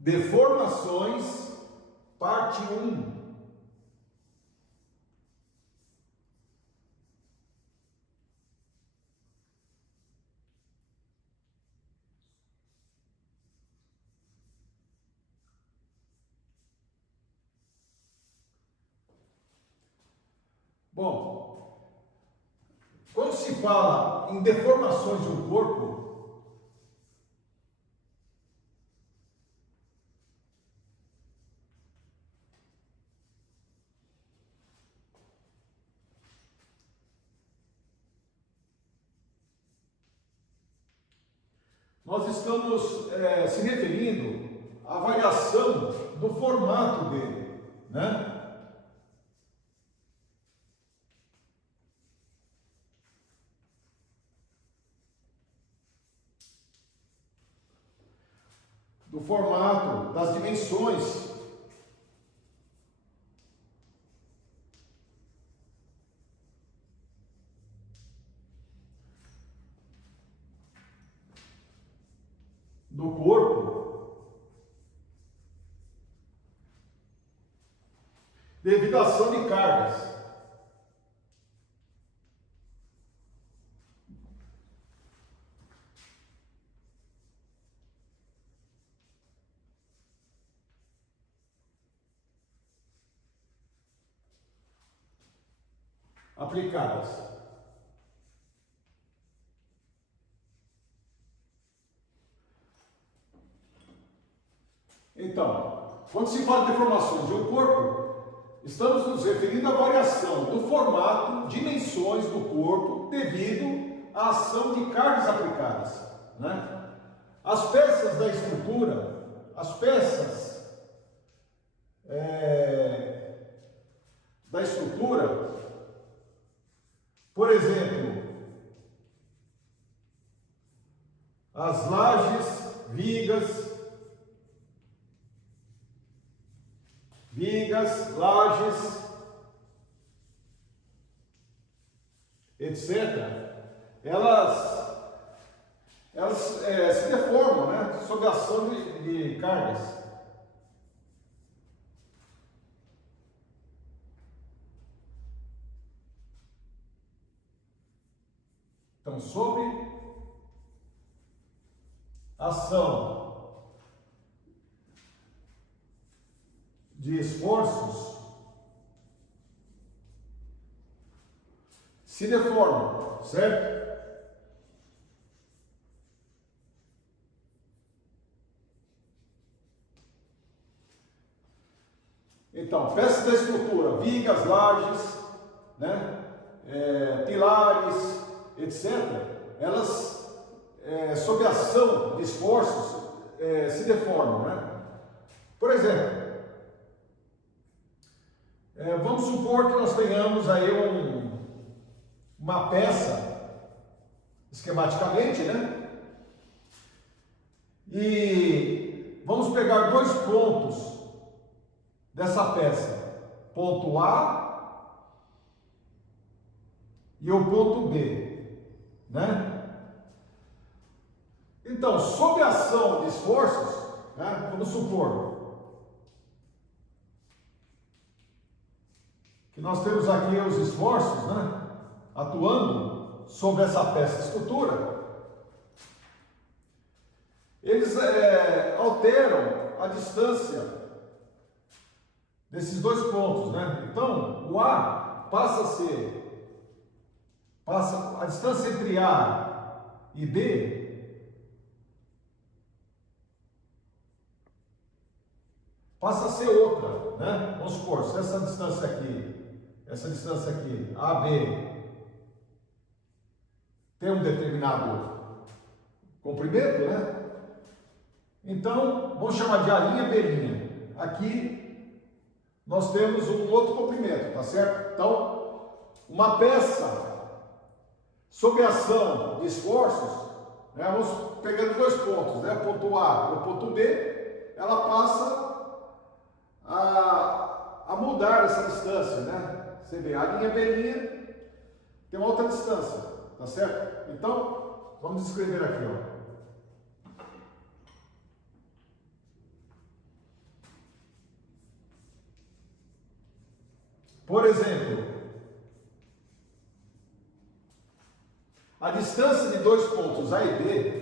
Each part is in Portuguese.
Deformações, parte 1. Bom, quando se fala em deformações do corpo, nós estamos se referindo à variação do formato dele, né? Do formato, das dimensões. Do corpo, devido à ação de cargas. Aplicadas. Então, quando se fala de deformações de um corpo, estamos nos referindo à variação do formato, dimensões do corpo devido à ação de cargas aplicadas, né? As peças da estrutura, as peças da estrutura, por exemplo, as lajes, vigas, lajes, etc., elas se deformam, né, sob a ação de cargas. Então, sob ação de esforços, se deformam, certo? Então, peças da estrutura, vigas, lajes, né, pilares, etc., elas, sob a ação de esforços, se deformam, né? Por exemplo, vamos supor que nós tenhamos aí uma peça, esquematicamente, né? E vamos pegar dois pontos dessa peça, ponto A e o ponto B, né? Então, sob a ação de esforços, né, vamos supor que nós temos aqui os esforços, né, atuando sobre essa peça estrutura, eles alteram a distância desses dois pontos, né? Então, o A passa a distância entre A e B passa a ser outra, né? Vamos supor, se essa distância aqui, AB, tem um determinado comprimento, né? Então, vamos chamar de A', B'. Aqui nós temos um outro comprimento, tá certo? Então, uma peça sob a ação de esforços, né, vamos pegando dois pontos, né, o ponto A e o ponto B, ela passa a mudar essa distância, né? Você vê, A', B' tem uma outra distância, tá certo? Então, vamos escrever aqui, ó. Por exemplo, a distância de dois pontos A e B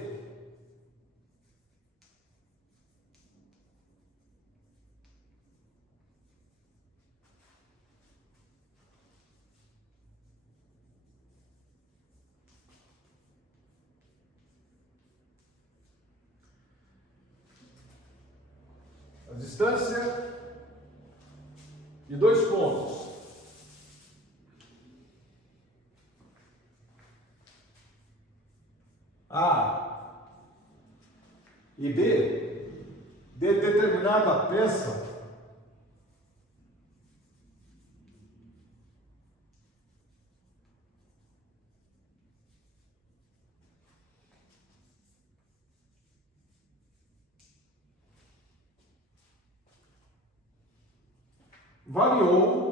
distância de dois pontos A e B de determinada peça variou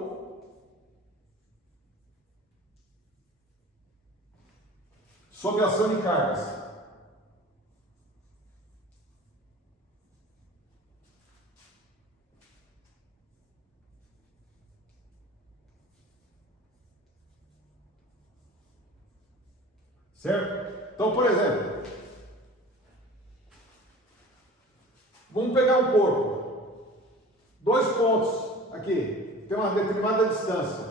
sob a ação de cargas. Certo? Então, por exemplo, vamos pegar um corpo, dois pontos aqui, tem uma determinada distância.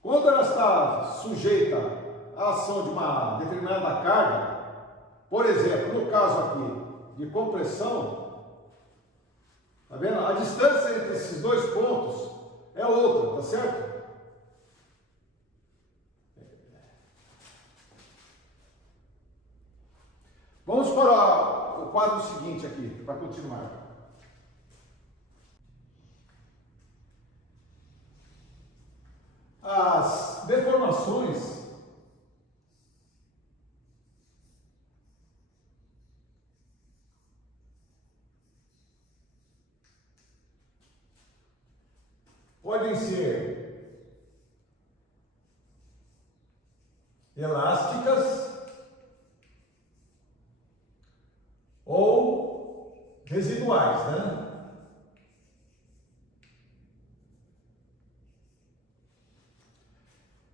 Quando ela está sujeita à ação de uma determinada carga, por exemplo, no caso aqui de compressão, tá vendo? A distância entre esses dois pontos é outra, tá certo? Vamos para o quadro seguinte aqui, para continuar. As deformações podem ser elásticas ou residuais, né?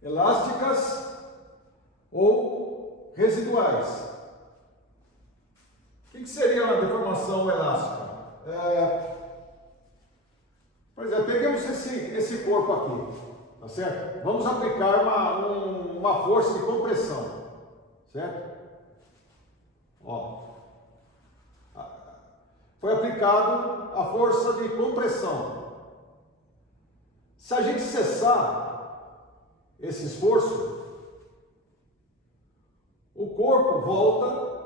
Elásticas ou residuais. O que seria uma deformação elástica? Por exemplo, pegamos esse corpo aqui, tá certo? Vamos aplicar uma força de compressão, certo? Ó, foi aplicado a força de compressão. Se a gente cessar esse esforço, o corpo volta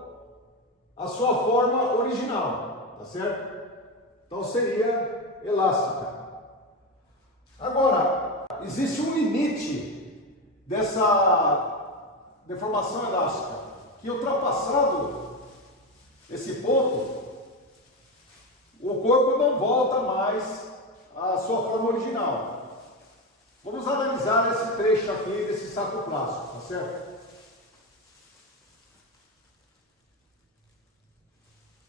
à sua forma original, tá certo? Então seria elástica. Agora, existe um limite dessa deformação elástica, que ultrapassado esse ponto, o corpo não volta mais à sua forma original. Vamos analisar esse trecho aqui desse saco plástico, tá certo?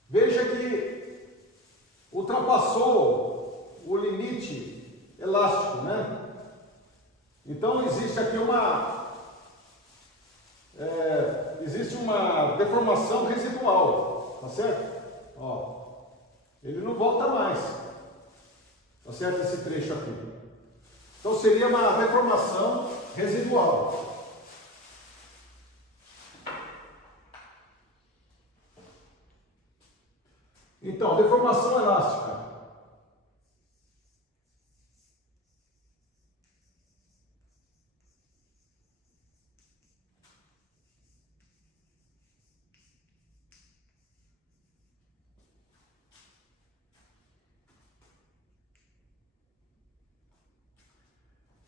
Veja que ultrapassou o limite elástico, né? Então existe aqui existe uma deformação residual, tá certo? Ó, ele não volta mais, tá certo? Esse trecho aqui. Então seria uma deformação residual. Então, deformação elástica.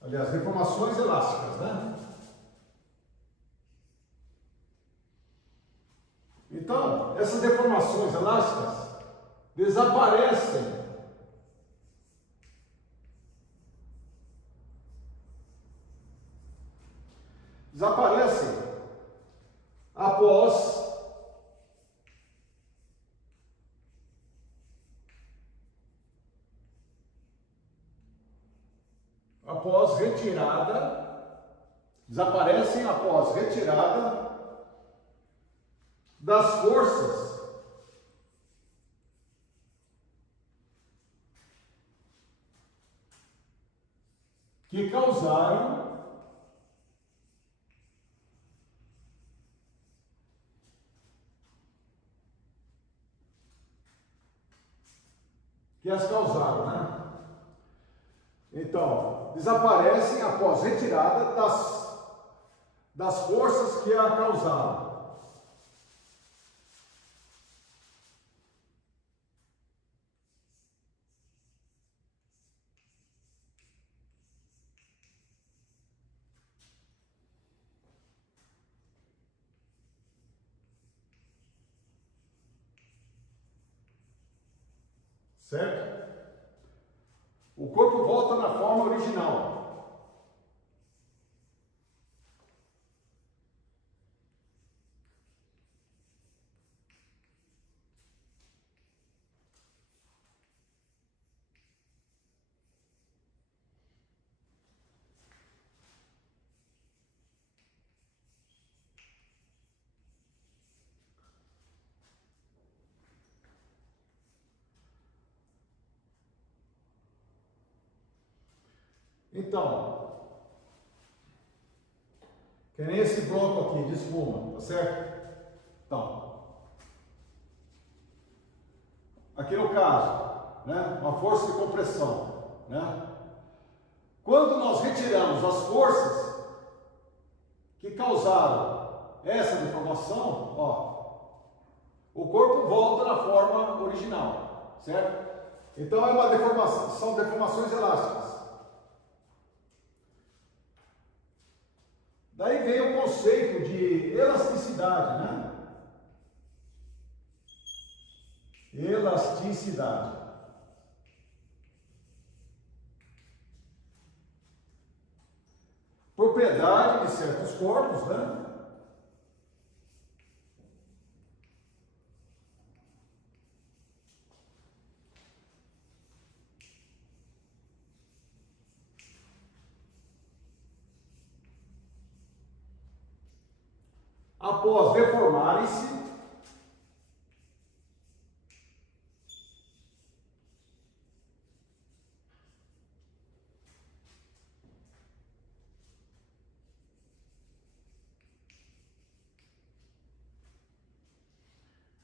Aliás, deformações elásticas, né? Então, essas deformações elásticas desaparecem após após retirada, desaparecem após retirada das forças que causaram né? Então, desaparecem após retirada das forças que a causaram. Certo? O corpo volta na forma original. Então, que nem esse bloco aqui de espuma, tá certo? Então, aqui no caso, né, uma força de compressão, né? Quando nós retiramos as forças que causaram essa deformação, ó, o corpo volta na forma original, certo? Então é uma deformação, são deformações elásticas. Daí vem o conceito de elasticidade, né? Elasticidade. Propriedade de certos corpos, né? Após deformarem-se,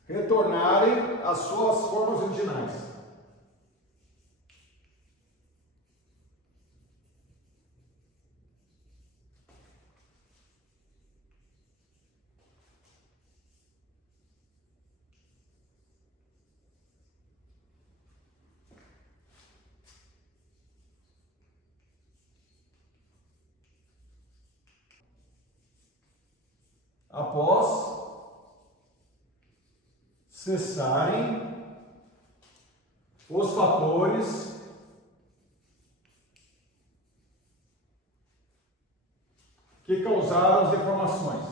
retornarem às suas formas originais. Após cessarem os fatores que causaram as deformações.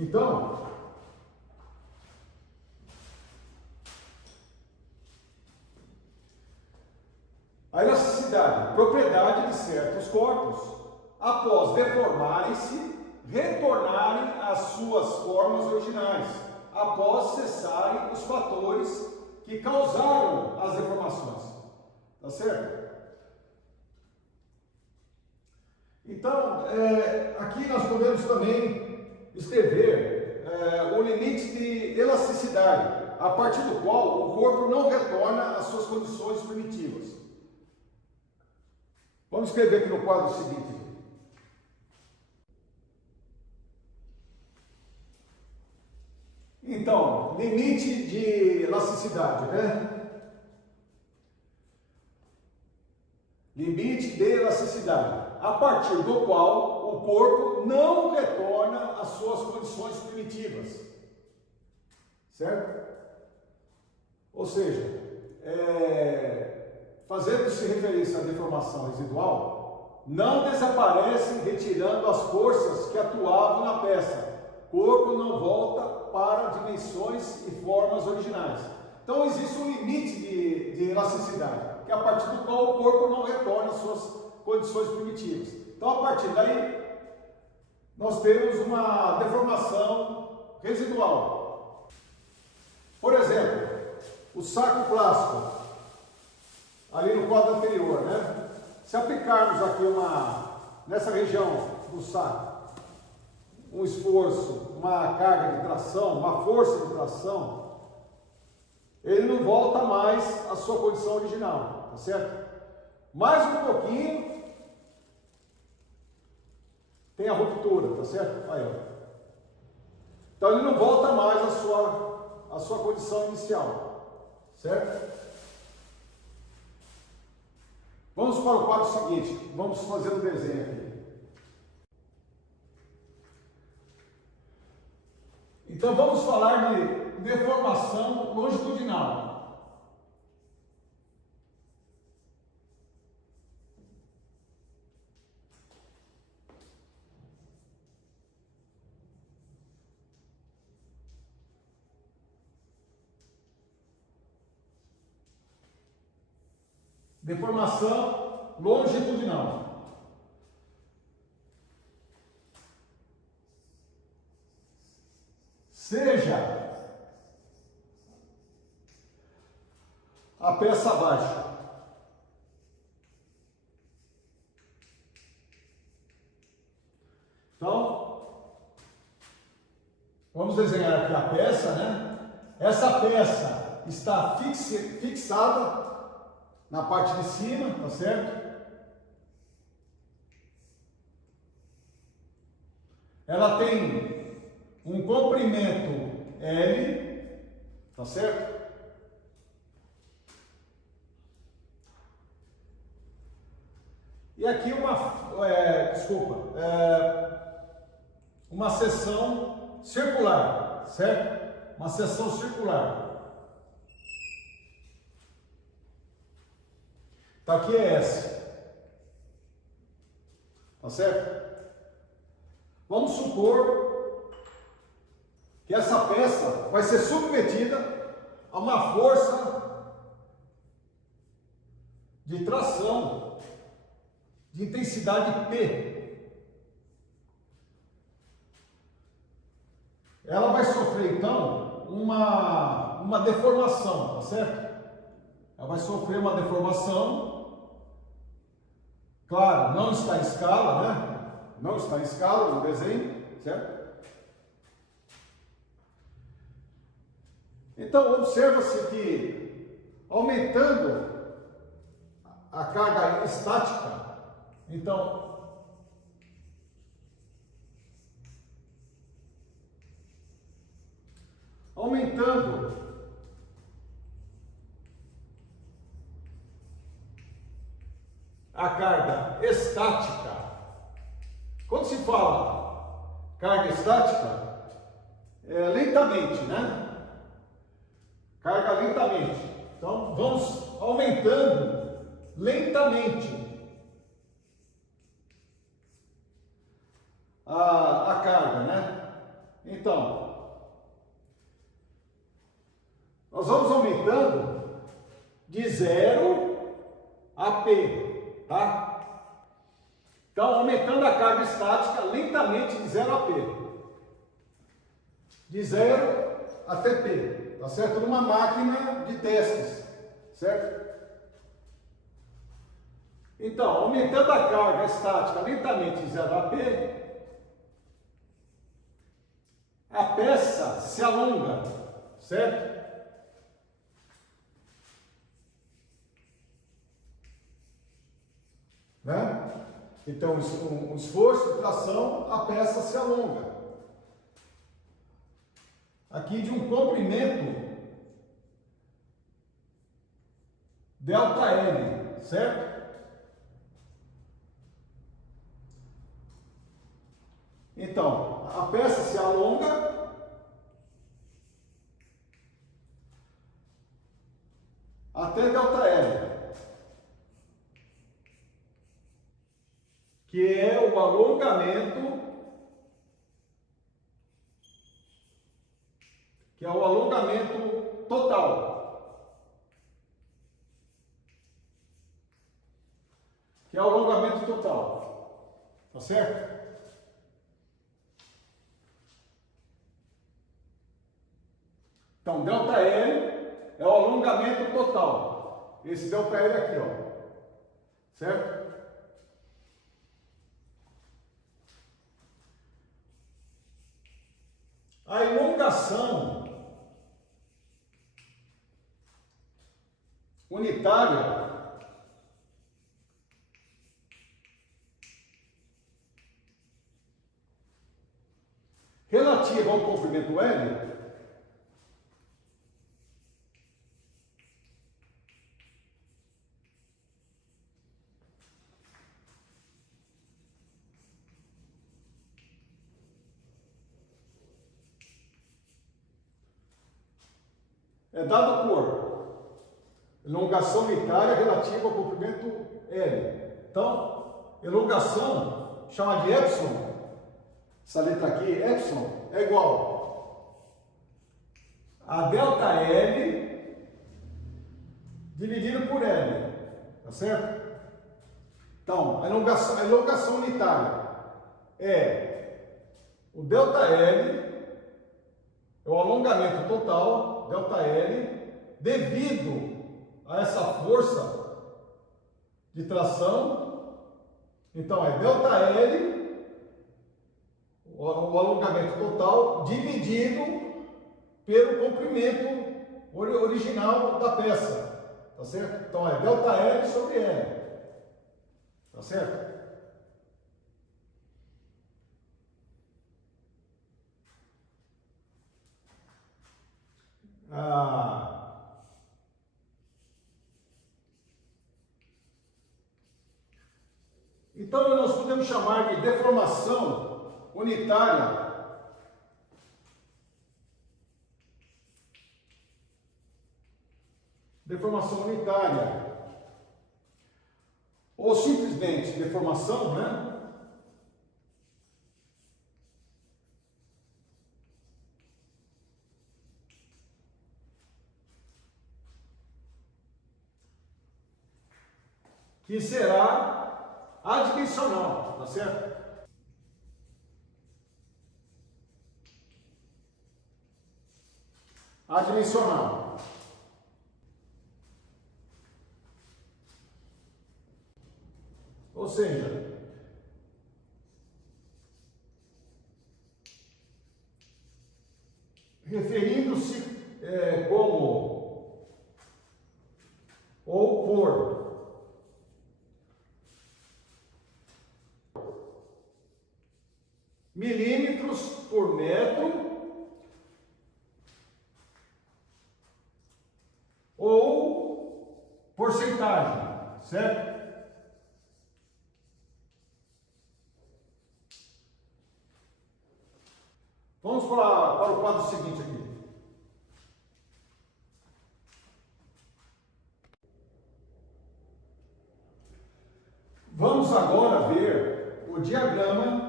Então, a elasticidade, propriedade de certos corpos, após deformarem-se, retornarem às suas formas originais, após cessarem os fatores que causaram as deformações. Tá certo? Então, aqui nós podemos também escrever o limite de elasticidade, a partir do qual o corpo não retorna às suas condições primitivas. Vamos escrever aqui no quadro seguinte. Então, limite de elasticidade, né? Limite de elasticidade, a partir do qual o corpo não retorna às suas condições primitivas, certo? Ou seja, fazendo-se referência à deformação residual, não desaparece retirando as forças que atuavam na peça. O corpo não volta para dimensões e formas originais. Então existe um limite de elasticidade, que é a partir do qual o corpo não retorna às suas condições primitivas. Então a partir daí, nós temos uma deformação residual. Por exemplo, o saco plástico, ali no quadro anterior, né? Se aplicarmos aqui nessa região do saco, um esforço, uma carga de tração, uma força de tração, ele não volta mais à sua condição original, tá certo? Mais um pouquinho, tem a ruptura, tá certo? Aí, ó. Então ele não volta mais à sua condição inicial, certo? Vamos para o quadro seguinte, vamos fazer um desenho aqui. Então vamos falar de deformação longitudinal. Deformação longitudinal. Seja a peça abaixo então, vamos desenhar aqui a peça, né? Essa peça está fixada na parte de cima, tá certo? Ela tem um comprimento L, tá certo? E aqui uma seção circular, certo? Uma seção circular. Então aqui é essa, tá certo? Vamos supor que essa peça vai ser submetida a uma força de tração de intensidade P. Ela vai sofrer então uma deformação, tá certo? Ela vai sofrer uma deformação. Claro, não está em escala, né? Não está em escala no desenho, certo? Então, observa-se que, aumentando a carga estática, então, aumentando a carga estática. Quando se fala carga estática, é lentamente, né? Carga lentamente. Então, vamos aumentando lentamente a carga, né? Então, nós vamos aumentando de 0 a P. Tá? Então, aumentando a carga estática lentamente de 0 a P. De 0 até P. Tá certo? Numa máquina de testes. Certo? Então, aumentando a carga estática lentamente de 0 a P, a peça se alonga. Certo? Né? Então, um esforço de tração, a peça se alonga. Aqui de um comprimento ΔL, certo? Então, a peça se alonga até ΔL. alongamento, total, tá certo? Então, ΔL é o alongamento total. Esse ΔL aqui, ó. Certo? A elongação unitária relativa ao comprimento L é dado por elongação unitária relativa ao comprimento L. Então, elongação, chama de epsilon, essa letra aqui, epsilon, é igual a ΔL dividido por L, tá certo? Então, a elongação unitária é o ΔL, é o alongamento total, ΔL, devido a essa força de tração. Então, é ΔL, o alongamento total, dividido pelo comprimento original da peça, tá certo? Então, é ΔL sobre L, tá certo? Então, nós podemos chamar de deformação unitária ou simplesmente deformação, né? Que será adimensional, tá certo? Adimensional. Ou seja, referindo-se como ou por milímetros por metro ou porcentagem, certo? Vamos para o quadro seguinte aqui. Vamos agora ver o diagrama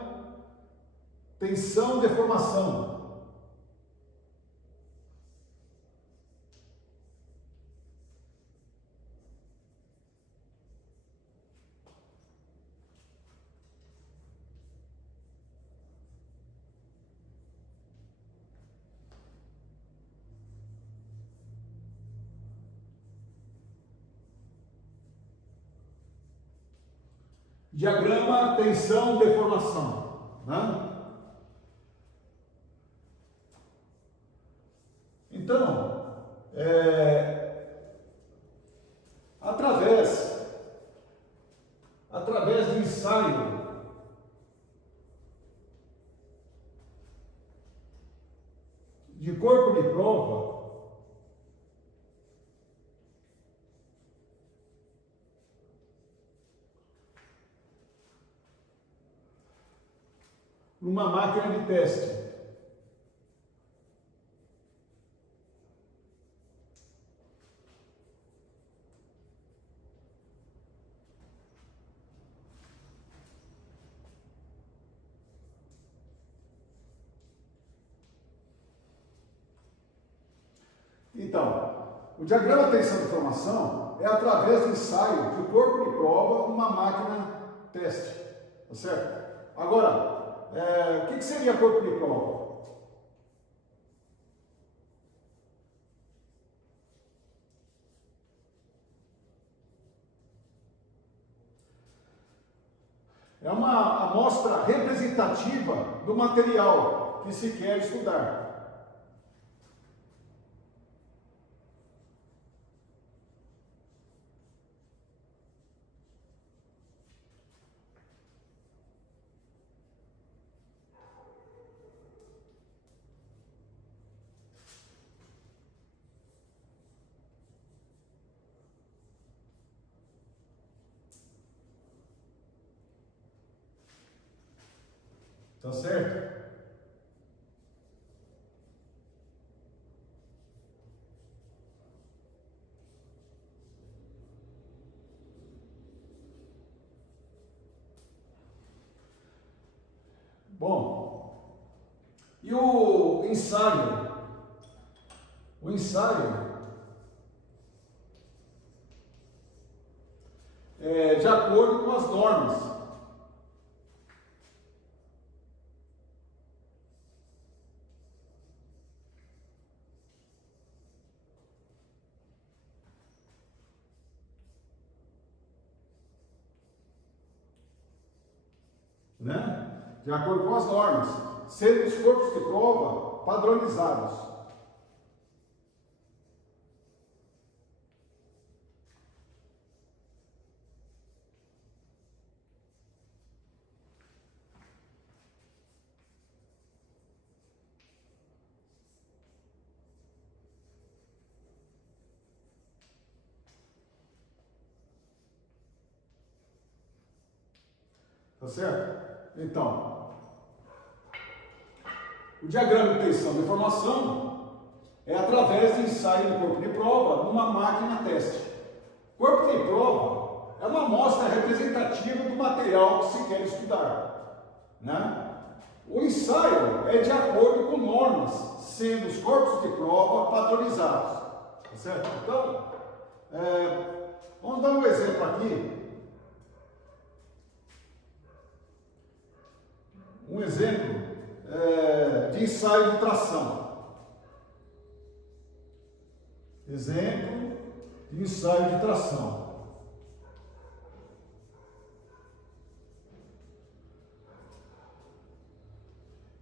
tensão-deformação. Diagrama tensão-deformação, né? Então, através do ensaio de corpo de prova, numa máquina de teste, Então, o diagrama de tensão de formação é através do ensaio de corpo de prova numa máquina teste, tá certo? Agora, o que seria corpo de prova? É uma amostra representativa do material que se quer estudar. Tá certo? Bom, e o ensaio? O ensaio é de acordo com as normas. Né? De acordo com as normas, sendo os corpos de prova padronizados. Tá certo? Então, o diagrama de tensão de formação é através de ensaio do corpo de prova numa máquina teste. Corpo de prova é uma amostra representativa do material que se quer estudar, né? O ensaio é de acordo com normas, sendo os corpos de prova padronizados, tá certo? Então, vamos dar um exemplo aqui. Um exemplo de ensaio de tração. Exemplo de ensaio de tração.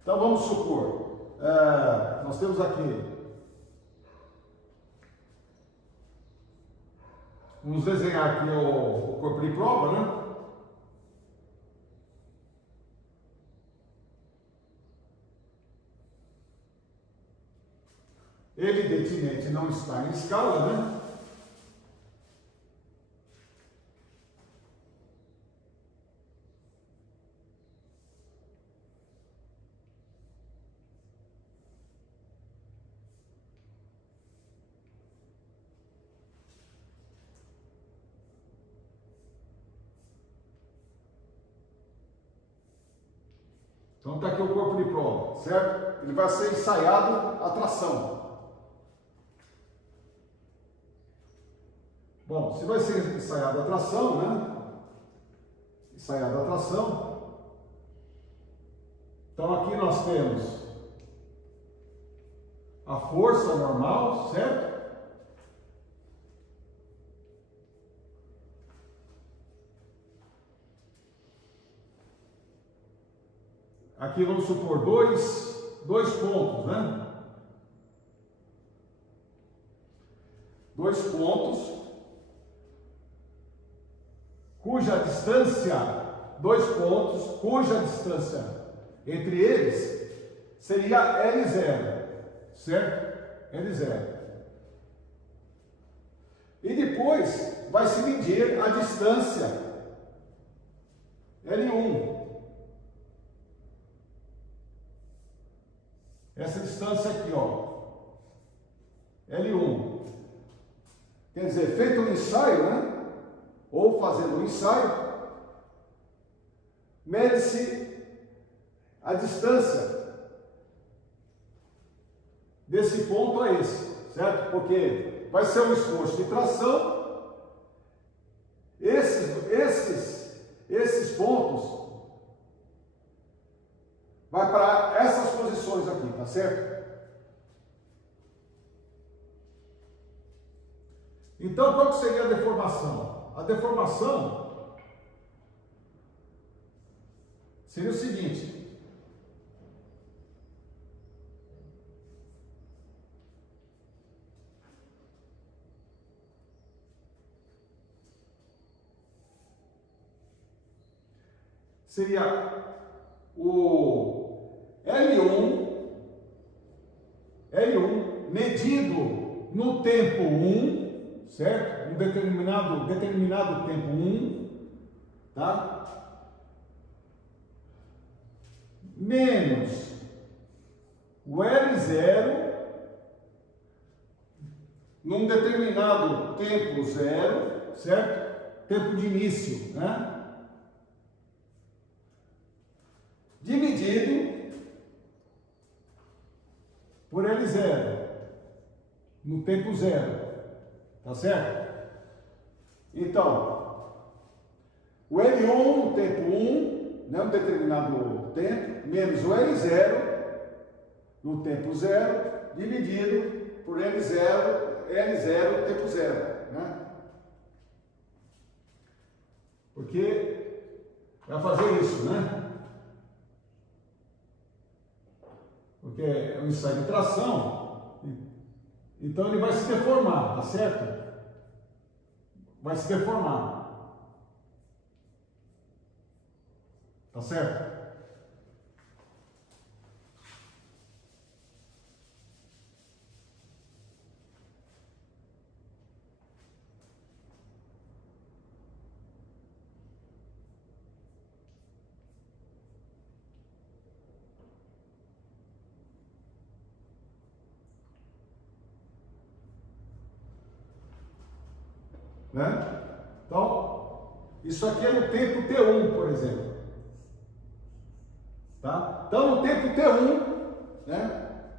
Então vamos supor, nós temos aqui, vamos desenhar aqui o corpo de prova, né? Evidentemente não está em escala, né? Então está aqui o corpo de prova, certo? Ele vai ser ensaiado a tração. Bom, se vai ser ensaiada a tração, né? Ensaiada a tração. Então aqui nós temos a força normal, certo? Aqui vamos supor dois pontos, né? Dois pontos. Cuja distância entre eles seria L0, certo? L0. E depois vai se medir a distância L1. Essa distância aqui, ó, L1. Quer dizer, feito um ensaio, né? Ou fazendo um ensaio, mede-se a distância desse ponto a esse, certo? Porque vai ser um esforço de tração. Esses pontos vai para essas posições aqui, tá certo? Então, qual que seria a deformação? A deformação seria o seguinte: seria o L1 medido no tempo 1, certo? Um determinado tempo 1, tá? Menos o L0 num determinado tempo 0, certo? Tempo de início, né? Dividido por L0 no tempo 0, tá certo? Então, o L1 no tempo 1, né, um determinado tempo, menos o L0 no tempo 0, dividido por L0 no tempo 0, né? Porque vai fazer isso, né? Porque é um ensaio de tração, então ele vai se deformar, tá certo? Vai se deformar, tá certo? Né? Então, isso aqui é no tempo T1, por exemplo. Tá? Então, no tempo T1, né?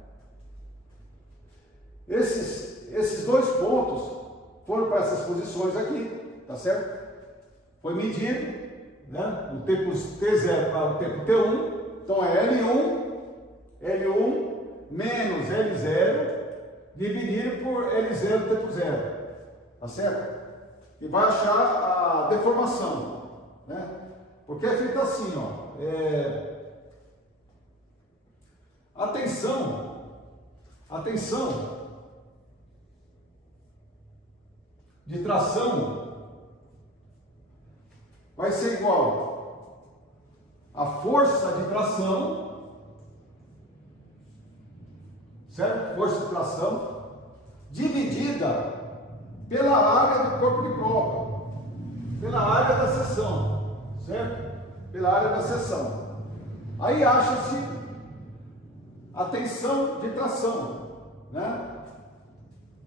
Esses dois pontos foram para essas posições aqui, tá certo? Foi medido, né? No tempo T0 para o tempo T1. Então, é L1 menos L0 dividido por L0 no tempo 0, tá certo? E vai achar a deformação, né? Porque é feito assim, ó. Atenção de tração vai ser igual a força de tração, certo? Força de tração dividida pela área do corpo de prova, pela área da seção, certo? Pela área da seção. Aí acha-se a tensão de tração, né?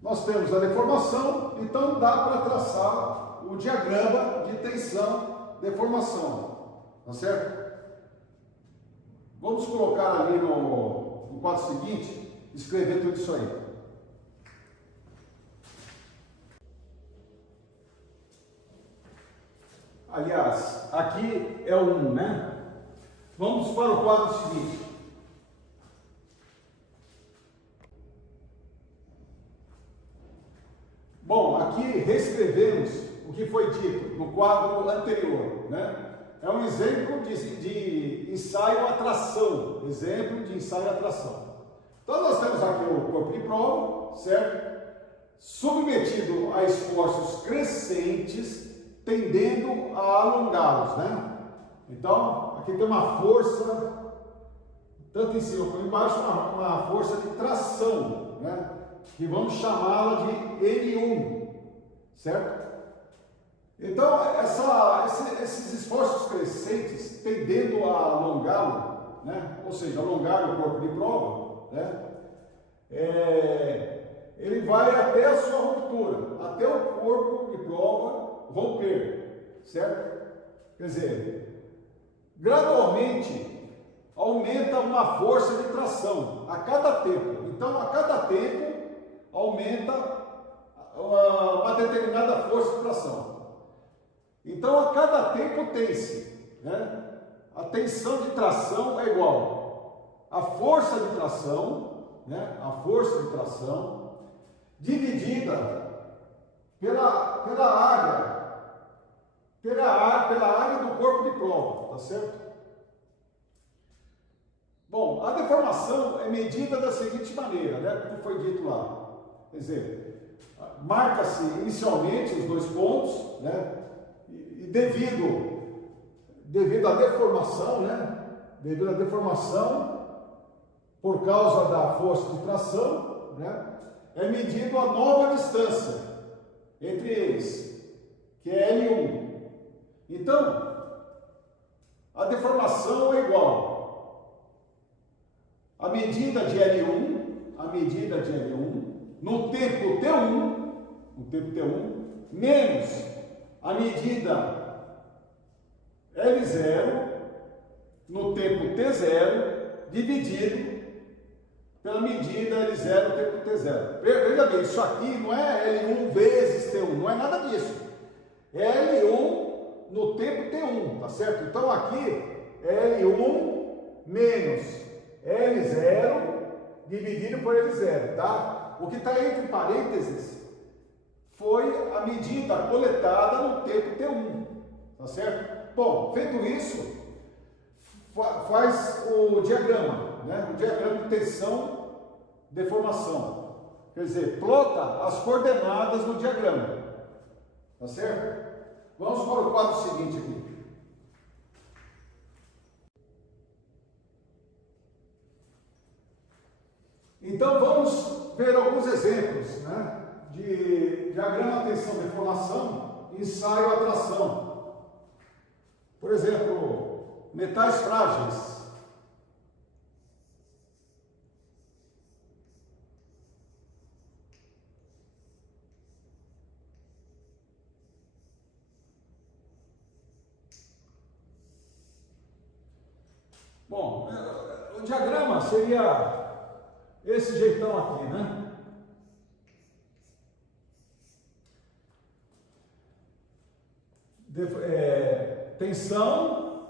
Nós temos a deformação, então dá para traçar o diagrama de tensão, deformação, tá certo? Vamos colocar ali no quadro seguinte, escrever tudo isso aí. Aliás, aqui é o 1, né? Vamos para o quadro seguinte. Bom, aqui reescrevemos o que foi dito no quadro anterior, né? É um exemplo de ensaio à tração. Exemplo de ensaio à tração. Então, nós temos aqui o corpo de prova, certo? Submetido a esforços crescentes, tendendo a alongá-los, né? Então, aqui tem uma força, tanto em cima como embaixo, uma força de tração, né? Que vamos chamá-la de N1, certo? Então, esses esforços crescentes tendendo a alongá-lo, né? Ou seja, alongar o corpo de prova, né? Ele vai até a sua ruptura, até o corpo de prova romper, certo? Quer dizer, gradualmente aumenta uma força de tração a cada tempo. Então, a cada tempo aumenta uma determinada força de tração. Então, a cada tempo tem-se, né? A tensão de tração é igual à força de tração, né? A força de tração dividida pela área do corpo de prova, tá certo? Bom, a deformação é medida da seguinte maneira, né? Como foi dito lá. Quer dizer, marca-se inicialmente os dois pontos, né? E devido à deformação, né? Devido à deformação, por causa da força de tração, né? É medido a nova distância entre eles, que é L1. Então, a deformação é igual à medida de L1, no tempo T1, menos a medida L0 no tempo T0, dividido pela medida L0 no tempo T0. Veja bem, isso aqui não é L1 vezes T1, não é nada disso. É L1 no tempo T1, tá certo? Então aqui é L1 menos L0 dividido por L0, tá? O que está entre parênteses foi a medida coletada no tempo T1, tá certo? Bom, feito isso, faz o diagrama, né? O diagrama de tensão, deformação. Quer dizer, plota as coordenadas no diagrama, tá certo? Vamos para o quadro seguinte aqui. Então vamos ver alguns exemplos, né, de diagrama tensão deformação, ensaio atração. Por exemplo, metais frágeis. Bom, o diagrama seria esse jeitão aqui, né? Tensão,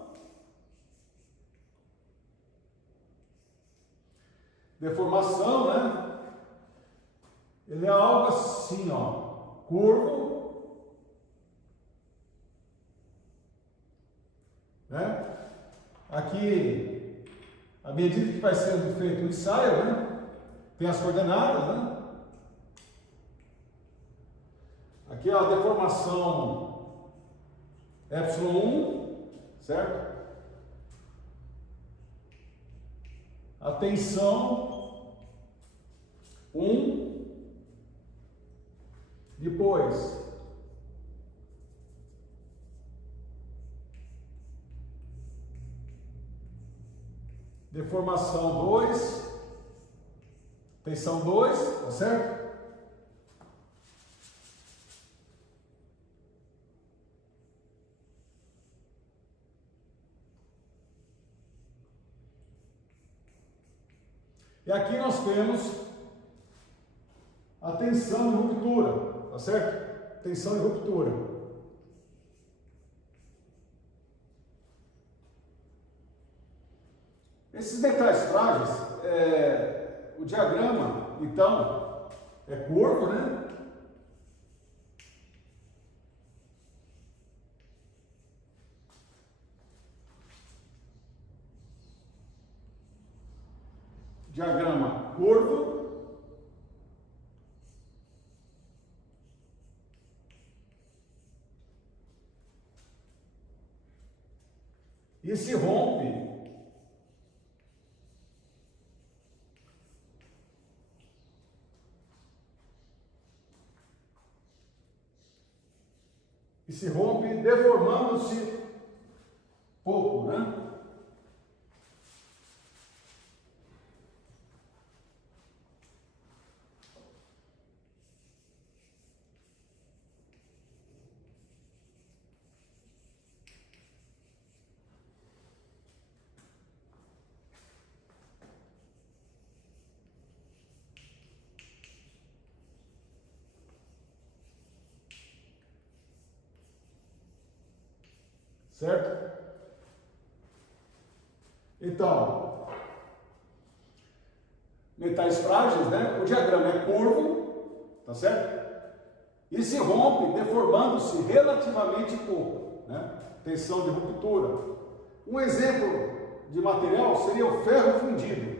deformação, né? Ele é algo assim, ó, curvo, né? Aqui, à medida que vai sendo feito o ensaio, né? Tem as coordenadas, né? Aqui é a deformação ε1, certo? A tensão 1, depois deformação 2, tensão 2, tá certo? E aqui nós temos a tensão de ruptura, tá certo? Tensão de ruptura. Esses metais frágeis, o diagrama, então, é curvo, né? Diagrama curvo. E se rompe deformando-se pouco, né? certo? Então, metais frágeis, né? O diagrama é curvo, tá certo? E se rompe deformando-se relativamente pouco, né? Tensão de ruptura. Um exemplo de material seria o ferro fundido.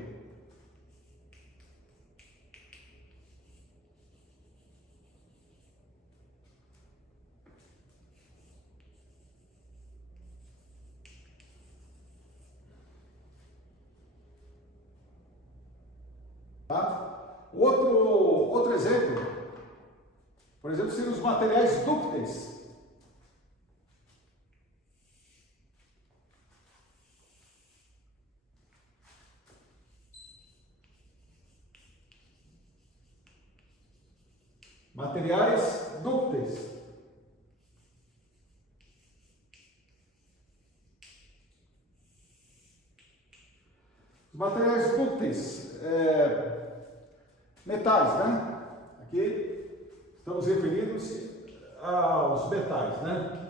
Tá? Outro exemplo, por exemplo, seriam os materiais dúcteis. Materiais dúcteis. Os materiais dúcteis, metais, né? Aqui estamos referidos aos metais, né?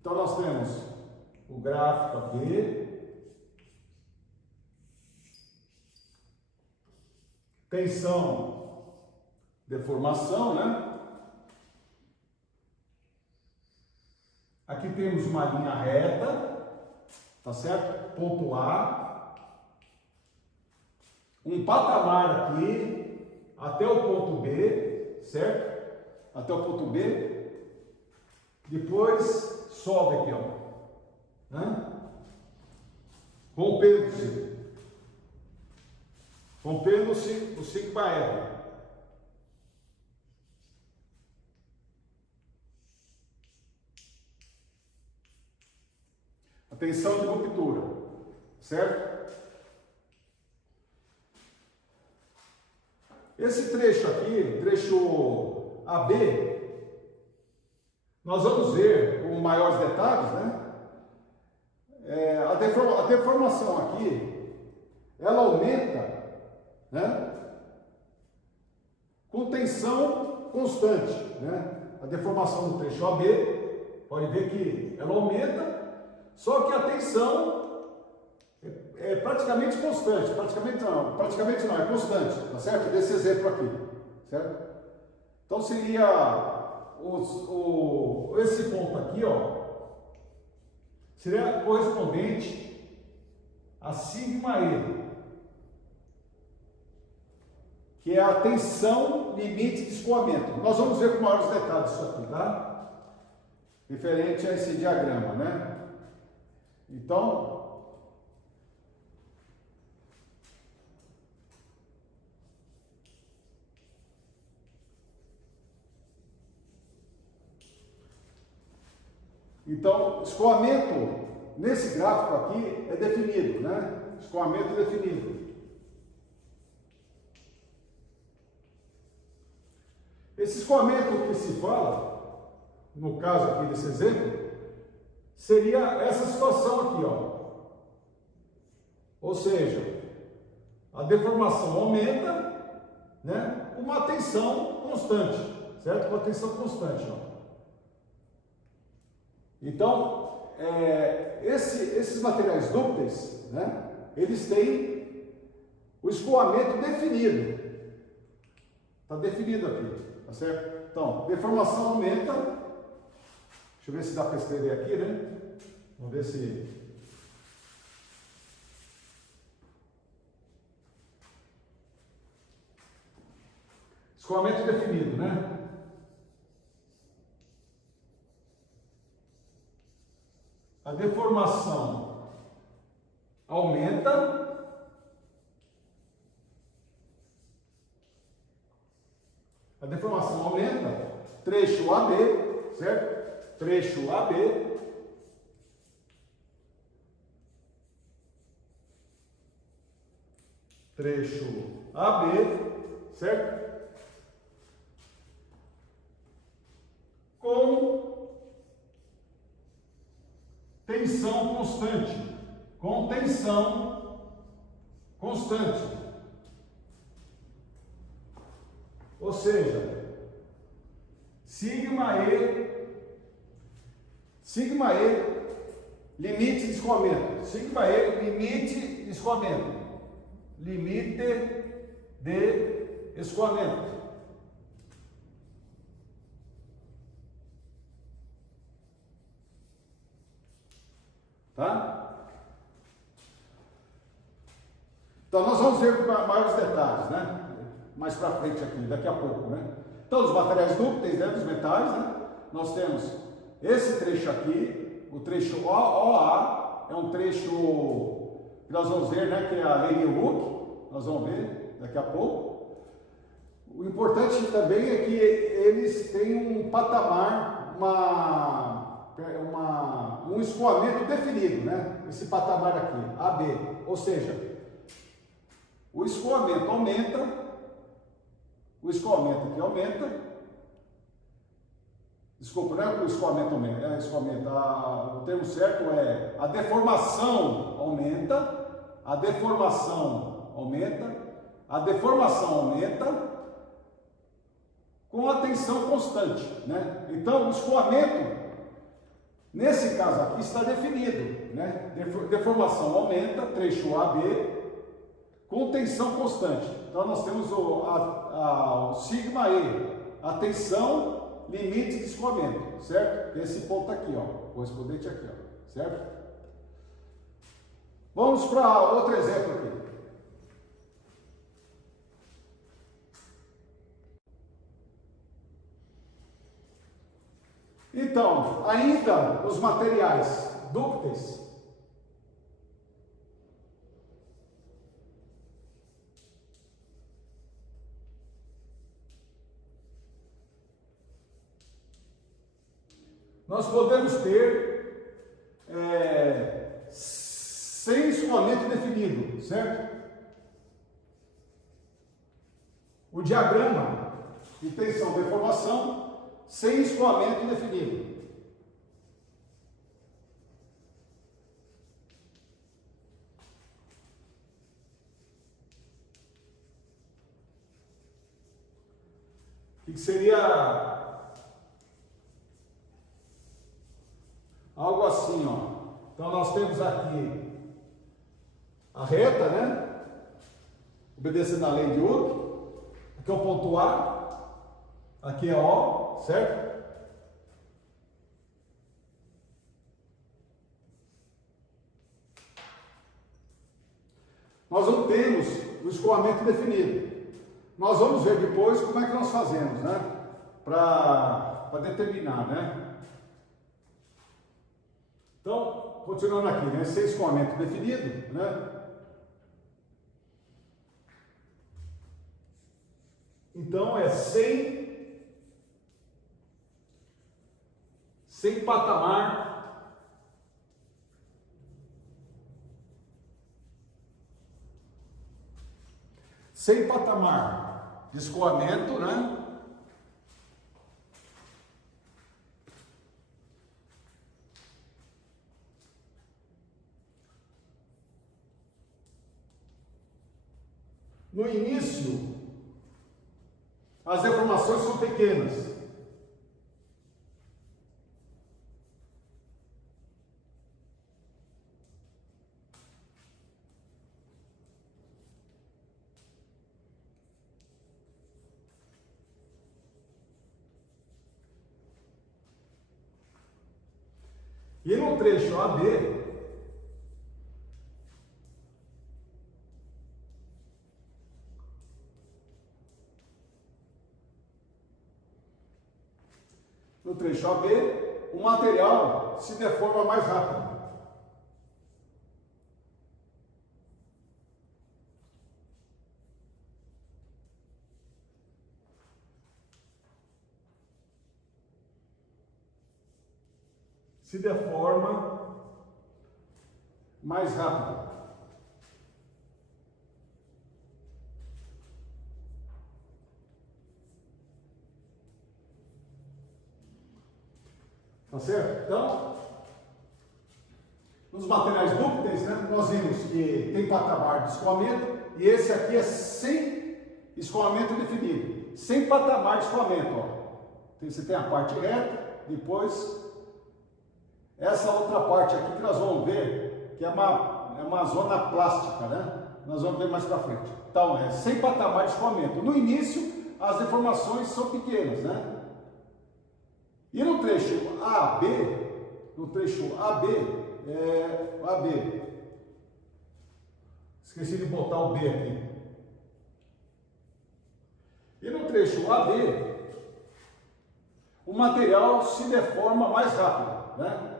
Então nós temos o gráfico aqui, tensão, deformação, né? Aqui temos uma linha reta, tá certo? Ponto A, um patamar aqui até o ponto B, certo? Até o ponto B, depois sobe aqui, ó. Né? Rompendo-se o sigma R. A tensão de ruptura, certo? Esse trecho aqui, trecho AB, nós vamos ver com maiores detalhes, né? A deformação aqui, ela aumenta, né? Com tensão constante, né? A deformação do trecho AB, pode ver que ela aumenta, só que a tensão é praticamente constante, praticamente não, é constante, tá certo? Desse exemplo aqui, certo? Então seria esse ponto aqui, ó, seria correspondente a sigma E, que é a tensão limite de escoamento. Nós vamos ver com maiores detalhes isso aqui, tá? Referente a esse diagrama, né? Então, escoamento nesse gráfico aqui é definido, né? Escoamento definido. Esse escoamento que se fala, no caso aqui desse exemplo, seria essa situação aqui, ó. Ou seja, a deformação aumenta, né? Com uma tensão constante, certo? Com uma tensão constante, ó. Então, esses materiais dúcteis, né? Eles têm o escoamento definido. Está definido aqui, tá certo? Então, deformação aumenta. Deixa eu ver se dá para escrever aqui, né? Vamos ver se... Escoamento definido, né? A deformação aumenta. A deformação aumenta. Trecho AB, certo? Trecho AB. Trecho AB, certo? Com tensão constante. Com tensão constante. Ou seja, sigma E, limite de escoamento. Sigma E, limite de escoamento. Limite de escoamento. Tá? Então nós vamos ver maiores detalhes, né? Mais para frente aqui, daqui a pouco, né? Então os materiais dúcteis, né? Dos metais, né? Nós temos esse trecho aqui, o trecho OA, é um trecho que nós vamos ver, né? Que é a lei de Hooke, nós vamos ver daqui a pouco. O importante também é que eles têm um patamar, um escoamento definido, né? Esse patamar aqui, AB, ou seja, o escoamento aumenta, o escoamento aqui aumenta, desculpa, não é que o escoamento aumenta, o termo certo é a deformação aumenta, a deformação aumenta, a deformação aumenta com a tensão constante, né? Então o escoamento, nesse caso aqui, está definido, né? Deformação aumenta, trecho AB, com tensão constante. Então nós temos o sigma E, a tensão limite de escoamento, certo? Esse ponto aqui, ó, correspondente aqui, ó, certo? Vamos para outro exemplo aqui. Então, ainda os materiais dúcteis, nós podemos ter sem escoamento definido, certo? O diagrama de tensão e deformação sem escoamento definido. O que seria algo assim, ó. Então nós temos aqui a reta, né? Obedecendo a lei de Hooke. Aqui é o ponto A, aqui é O, certo? Nós não temos o escoamento definido. Nós vamos ver depois como é que nós fazemos, né? Para determinar, né? Então, continuando aqui, né? Sem escoamento definido, né? Então é sem patamar de escoamento, né? No início, as deformações são pequenas. E no trecho AB, o material se deforma mais rápido. Se deforma mais rápido. Tá certo? Então, nos materiais dúcteis, né, nós vimos que tem patamar de escoamento e esse aqui é sem escoamento definido. sem patamar de escoamento, ó. Você tem a parte reta, depois essa outra parte aqui que nós vamos ver, que é uma zona plástica, né? Nós vamos ver mais para frente. Então, é sem patamar de escoamento. No início, as deformações são pequenas, né? E no trecho AB, esqueci de botar o B aqui. E no trecho AB, o material se deforma mais rápido, né?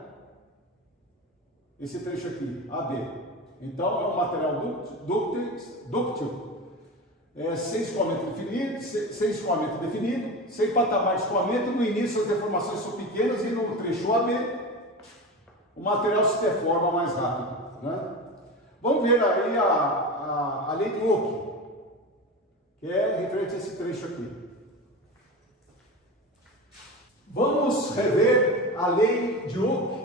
Esse trecho aqui, AB. Então, é um material dúctil, sem escoamento definido, sem patamar de escoamento. No início, as deformações são pequenas e no trecho AB, o material se deforma mais rápido, né? Vamos ver aí a lei de Ohm, que é referente a esse trecho aqui. Vamos rever a lei de Ohm.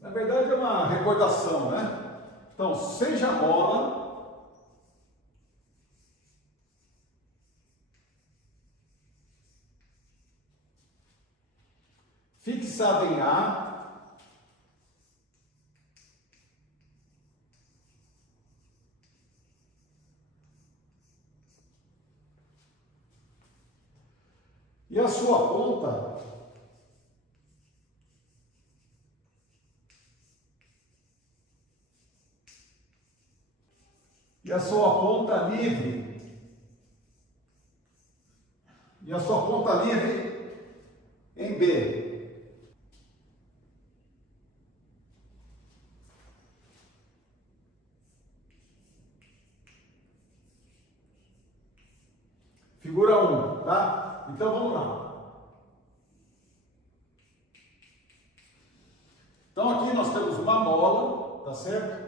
Na verdade é uma recordação, né? Então, seja a mola fixada em A, e a sua ponta livre em B. Figura 1, tá? Então vamos lá. Então aqui nós temos uma mola, tá certo?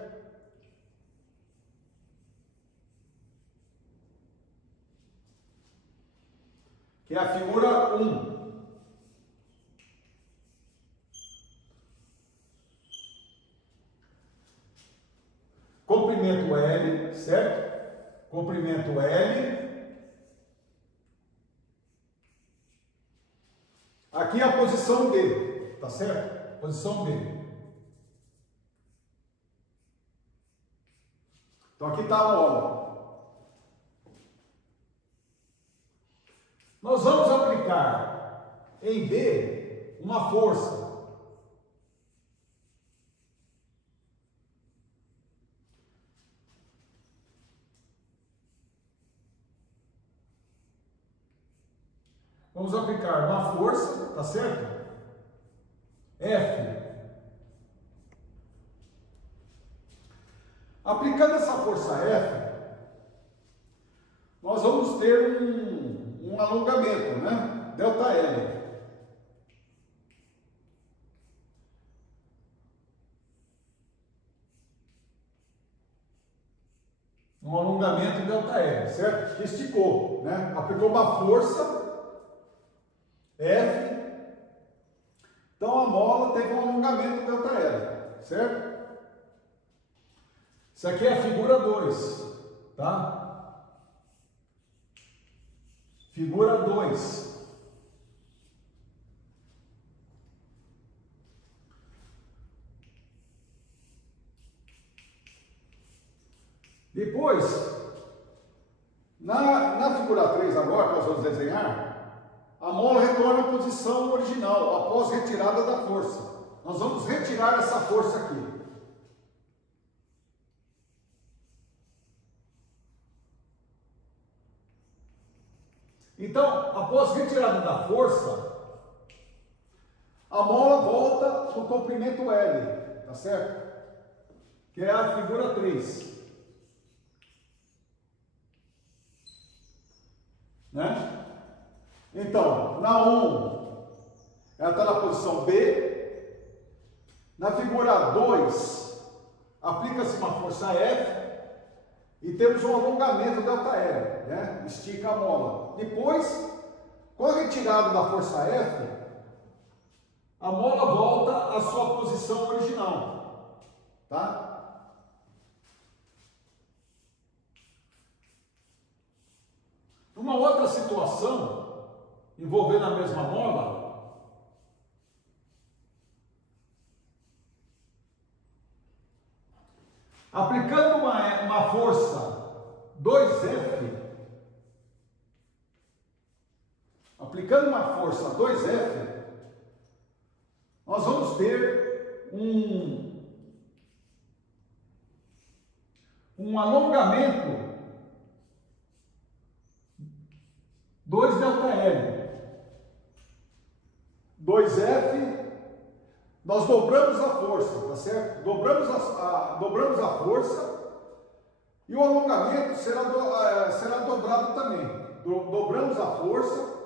Que é a figura 1. Comprimento L, certo? Comprimento L. Aqui é a posição D, tá certo? Posição D. Então aqui está a mola. Nós vamos aplicar em B uma força. Vamos aplicar uma força, tá certo? F. Aplicando essa força F, nós vamos ter um alongamento, né? Delta L. Um alongamento delta L, certo? Que esticou, né? Aplicou uma força F. Então a mola teve um alongamento delta L, certo? Isso aqui é a figura 2, tá? Figura 2. Depois, na figura 3 agora, que nós vamos desenhar, a mola retorna à posição original, após retirada da força. Nós vamos retirar essa força aqui. Então, após retirada da força, a mola volta para o comprimento L, tá certo? Que é a figura 3. Né? Então, na 1, ela está na posição B. Na figura 2, aplica-se uma força F. e temos um alongamento ΔL, né? Estica a mola. Depois, com a retirada da força F, a mola volta à sua posição original, tá? Uma outra situação envolvendo a mesma mola, aplicando uma força 2F, nós vamos ter um alongamento 2ΔL. 2F, nós dobramos a força, tá certo? Dobramos a força e o alongamento será dobrado também. Dobramos a força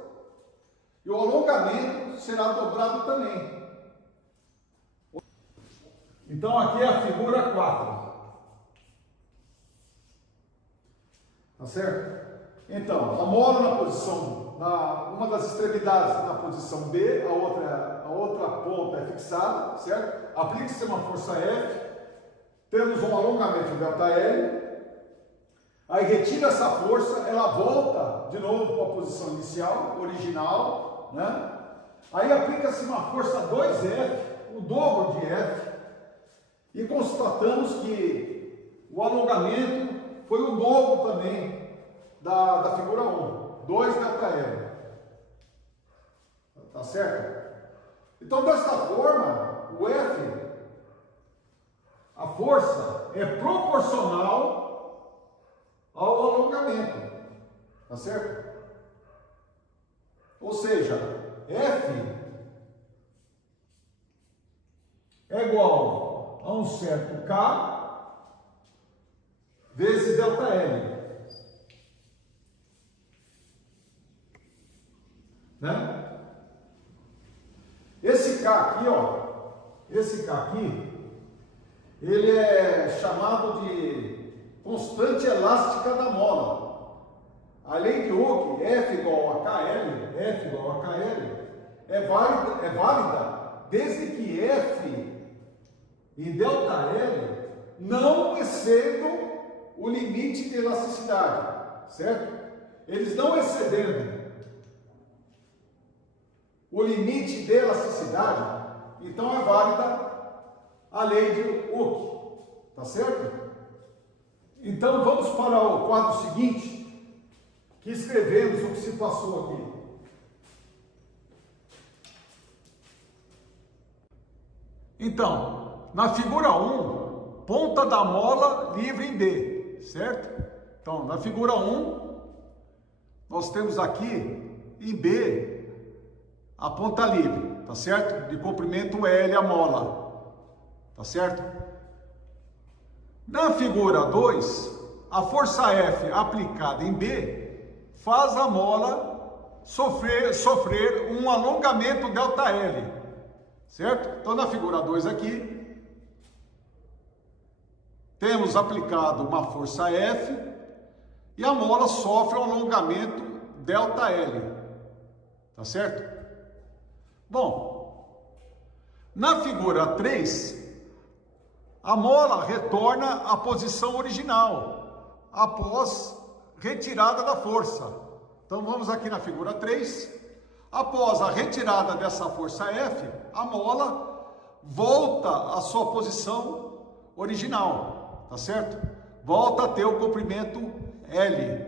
e o alongamento será dobrado também. Então aqui é a figura 4. Tá certo? Então, a mola na posição, uma das extremidades na posição B, a outra ponta é fixada, certo? Aplica-se uma força F, temos um alongamento ΔL, aí retira essa força, ela volta de novo para a posição inicial, original, né? Aí aplica-se uma força 2F, o dobro de F, e constatamos que o alongamento foi o dobro também da figura 1, 2ΔL. Tá certo? Então, desta forma, o F, a força é proporcional ao alongamento. Tá certo? Ou seja, F é igual a um certo K vezes ΔL. Né? Esse K aqui, ó, ele é chamado de constante elástica da mola. A lei de Hooke, F igual a KL, é válida desde que F e ΔL não excedam o limite de elasticidade, certo? Eles não excedendo o limite de elasticidade, então é válida a lei de Hooke, tá certo? Então vamos para o quadro seguinte, que escrevemos o que se passou aqui. Então, na figura 1, ponta da mola livre em B, certo? Então, na figura 1, nós temos aqui em B a ponta livre, tá certo? De comprimento L a mola, tá certo? Na figura 2, a força F aplicada em B faz a mola sofrer um alongamento ΔL, certo? Então na figura 2 aqui, temos aplicado uma força F e a mola sofre um alongamento ΔL, tá certo? Bom, na figura 3, a mola retorna à posição original, após retirada da força. Então vamos aqui na figura 3, após a retirada dessa força F, a mola volta à sua posição original, tá certo? Volta a ter o comprimento L.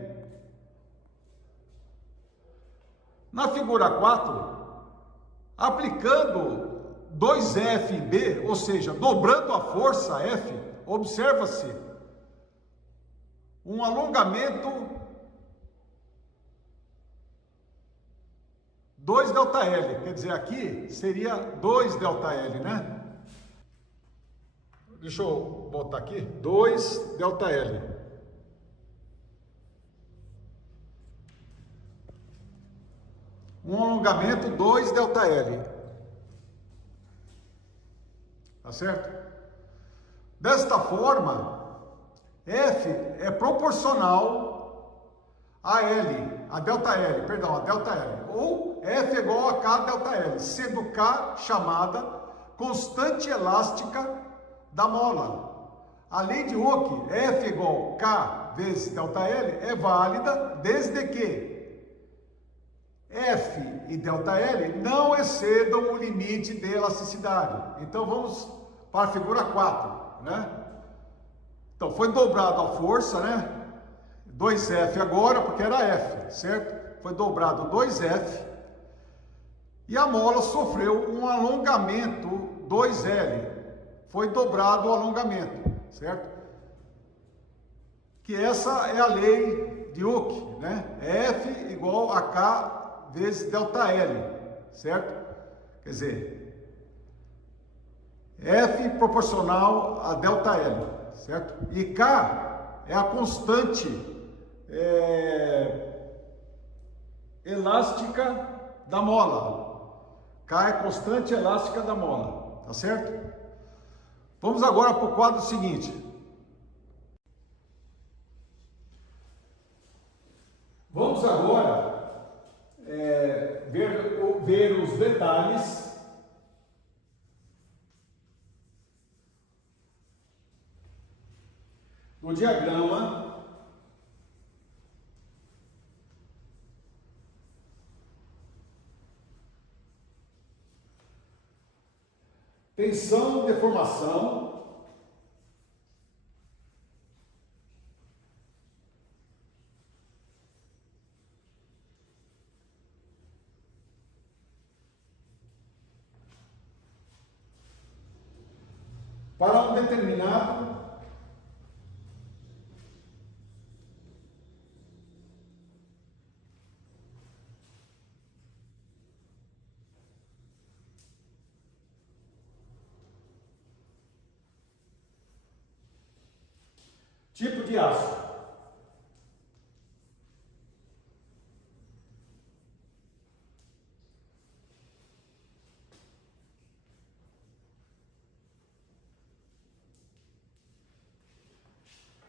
Na figura 4, aplicando 2F em B, ou seja, dobrando a força F, observa-se um alongamento 2ΔL, quer dizer, aqui seria 2ΔL, né? Deixa eu botar aqui, 2ΔL. Um alongamento 2ΔL. Tá certo? Desta forma, F é proporcional a L, a delta L, perdão, a delta L, ou F é igual a K delta L, sendo K chamada constante elástica da mola. A lei de Hooke, F igual K vezes delta L, é válida desde que F e delta L não excedam o limite de elasticidade. Então vamos para a figura 4, né? Então foi dobrado a força, né? 2F agora, porque era F, certo? Foi dobrado 2F e a mola sofreu um alongamento 2L. Foi dobrado o alongamento, certo? Que essa é a lei de Hooke, né? F igual a K vezes delta L, certo? Quer dizer, F proporcional a delta L, certo? E K é a constante elástica da mola. K é a constante elástica da mola, tá certo? Vamos agora para o quadro seguinte. Vamos agora ver os detalhes do diagrama tensão, deformação, para um determinado tipo de aço.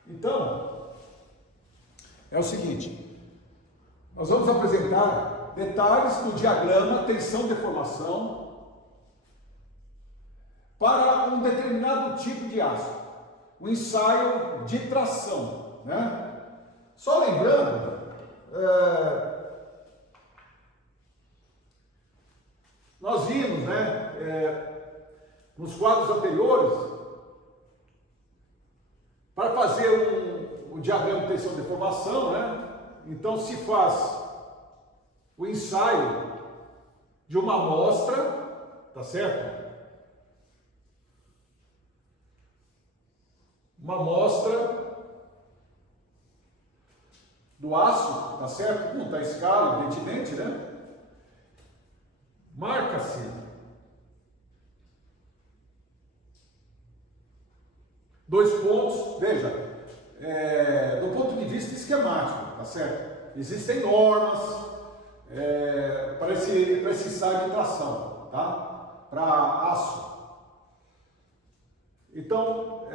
Então, é o seguinte, nós vamos apresentar detalhes do diagrama tensão-deformação para um determinado tipo de aço, o ensaio de tração, né? Só lembrando, nós vimos, né, nos quadros anteriores, para fazer o diagrama de tensão-deformação, né? Então se faz o ensaio de uma amostra, tá certo? Uma amostra do aço, tá certo? Está a escala, evidentemente, né? Marca-se dois pontos, veja, do ponto de vista esquemático, tá certo? Existem normas para esse ensaio de tração, tá? Para aço. Então,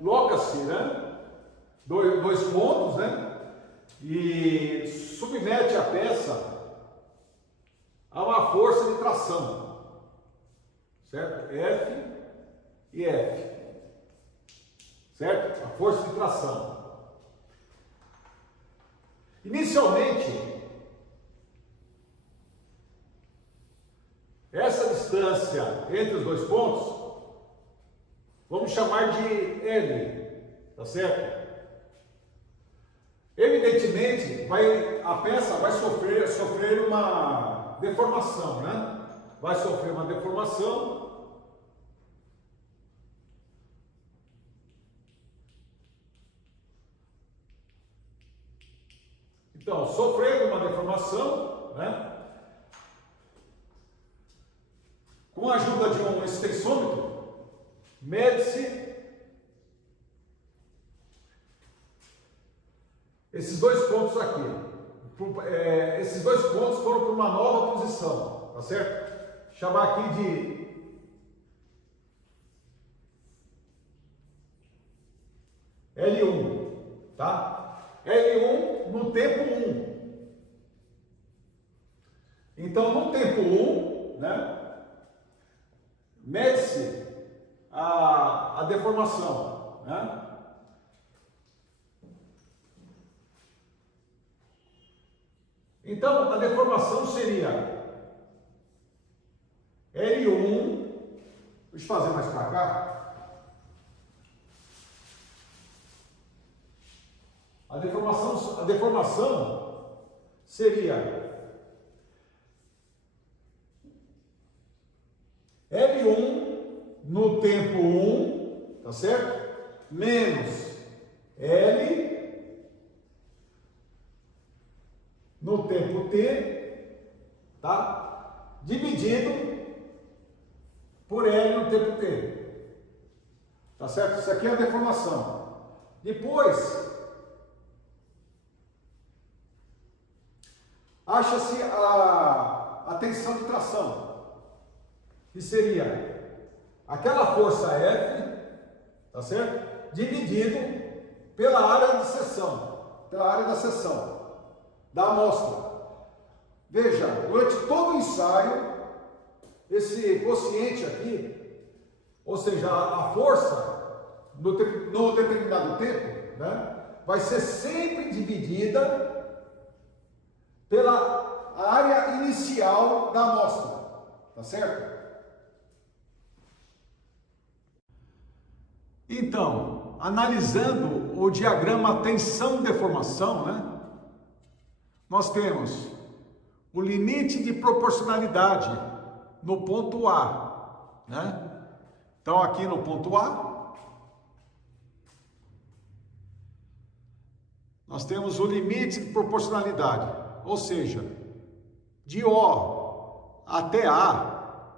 loca-se, né? Dois pontos, né? E submete a peça a uma força de tração, certo? F e F, certo? A força de tração. Inicialmente, essa distância entre os dois pontos vamos chamar de L, tá certo? Evidentemente, a peça vai sofrer uma deformação, né? Vai sofrer uma deformação. Então, sofrendo uma deformação, né? Com a ajuda de um extensômetro, mede-se esses dois pontos aqui. Esses dois pontos foram para uma nova posição, tá certo? Chamar aqui de L1, tá? L1 no tempo 1. Então, no tempo 1, né, mede-se a deformação, né? Então, a deformação seria L1, deixa eu fazer mais para cá. A deformação seria L1 no tempo 1, tá certo? Menos L no tempo t, tá? Dividido por L no tempo t, tá certo? Isso aqui é a deformação. Depois, acha-se a tensão de tração, que seria aquela força F, tá certo? Dividido pela área de seção, pela área da seção da amostra. Veja, durante todo o ensaio, esse quociente aqui, ou seja, a força no determinado tempo, né, vai ser sempre dividida pela área inicial da amostra, tá certo? Então, analisando o diagrama tensão-deformação, né, nós temos o limite de proporcionalidade no ponto A, né? Então, aqui no ponto A, nós temos o limite de proporcionalidade, ou seja, de O até A,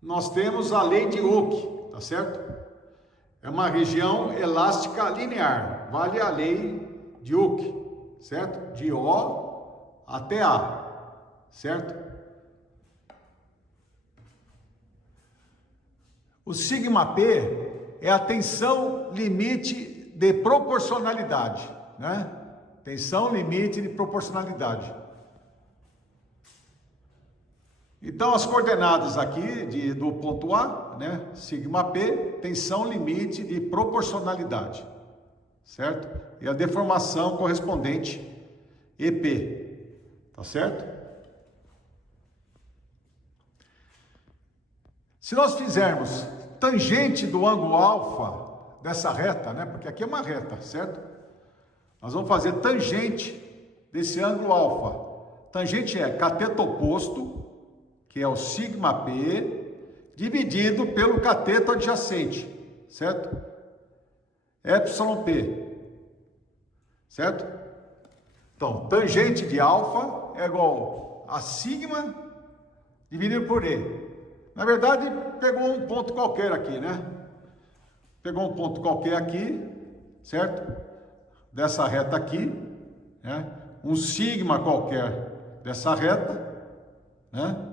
nós temos a lei de Hooke, tá certo? É uma região elástica linear, vale a lei de Hooke, certo? De O até A, certo? O sigma P é a tensão limite de proporcionalidade, né? Tensão limite de proporcionalidade. Então, as coordenadas aqui do ponto A, né? Sigma P, tensão limite de proporcionalidade, certo? E a deformação correspondente, EP. Tá certo? Se nós fizermos tangente do ângulo alfa dessa reta, né? Porque aqui é uma reta, certo? Nós vamos fazer tangente desse ângulo alfa. Tangente é cateto oposto, que é o sigma P, dividido pelo cateto adjacente, certo? Epsilon P, certo? Então, tangente de alfa é igual a sigma dividido por E. Na verdade, pegou um ponto qualquer aqui, né? Pegou um ponto qualquer aqui, certo? Dessa reta aqui, né? Um sigma qualquer dessa reta, né?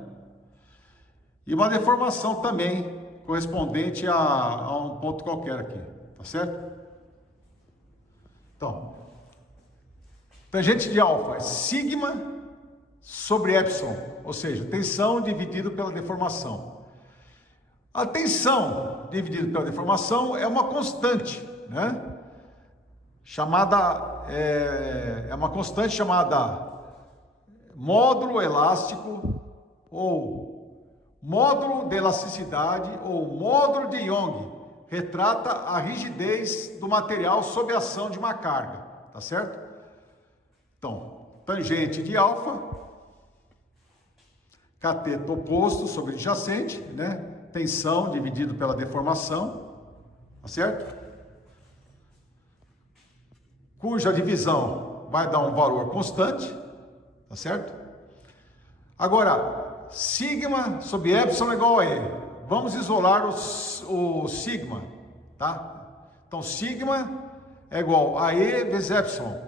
E uma deformação também correspondente a um ponto qualquer aqui, tá certo? Então, tangente de alfa é sigma sobre epsilon, ou seja, tensão dividido pela deformação. A tensão dividida pela deformação é uma constante, né? É uma constante chamada módulo elástico, ou módulo de elasticidade, ou módulo de Young. Retrata a rigidez do material sob a ação de uma carga, tá certo? Então, tangente de alfa, cateto oposto sobre adjacente, né? Tensão dividido pela deformação, tá certo? Cuja divisão vai dar um valor constante, tá certo? Agora, sigma sobre epsilon é igual a E. Vamos isolar o sigma, tá? Então, sigma é igual a E vezes epsilon.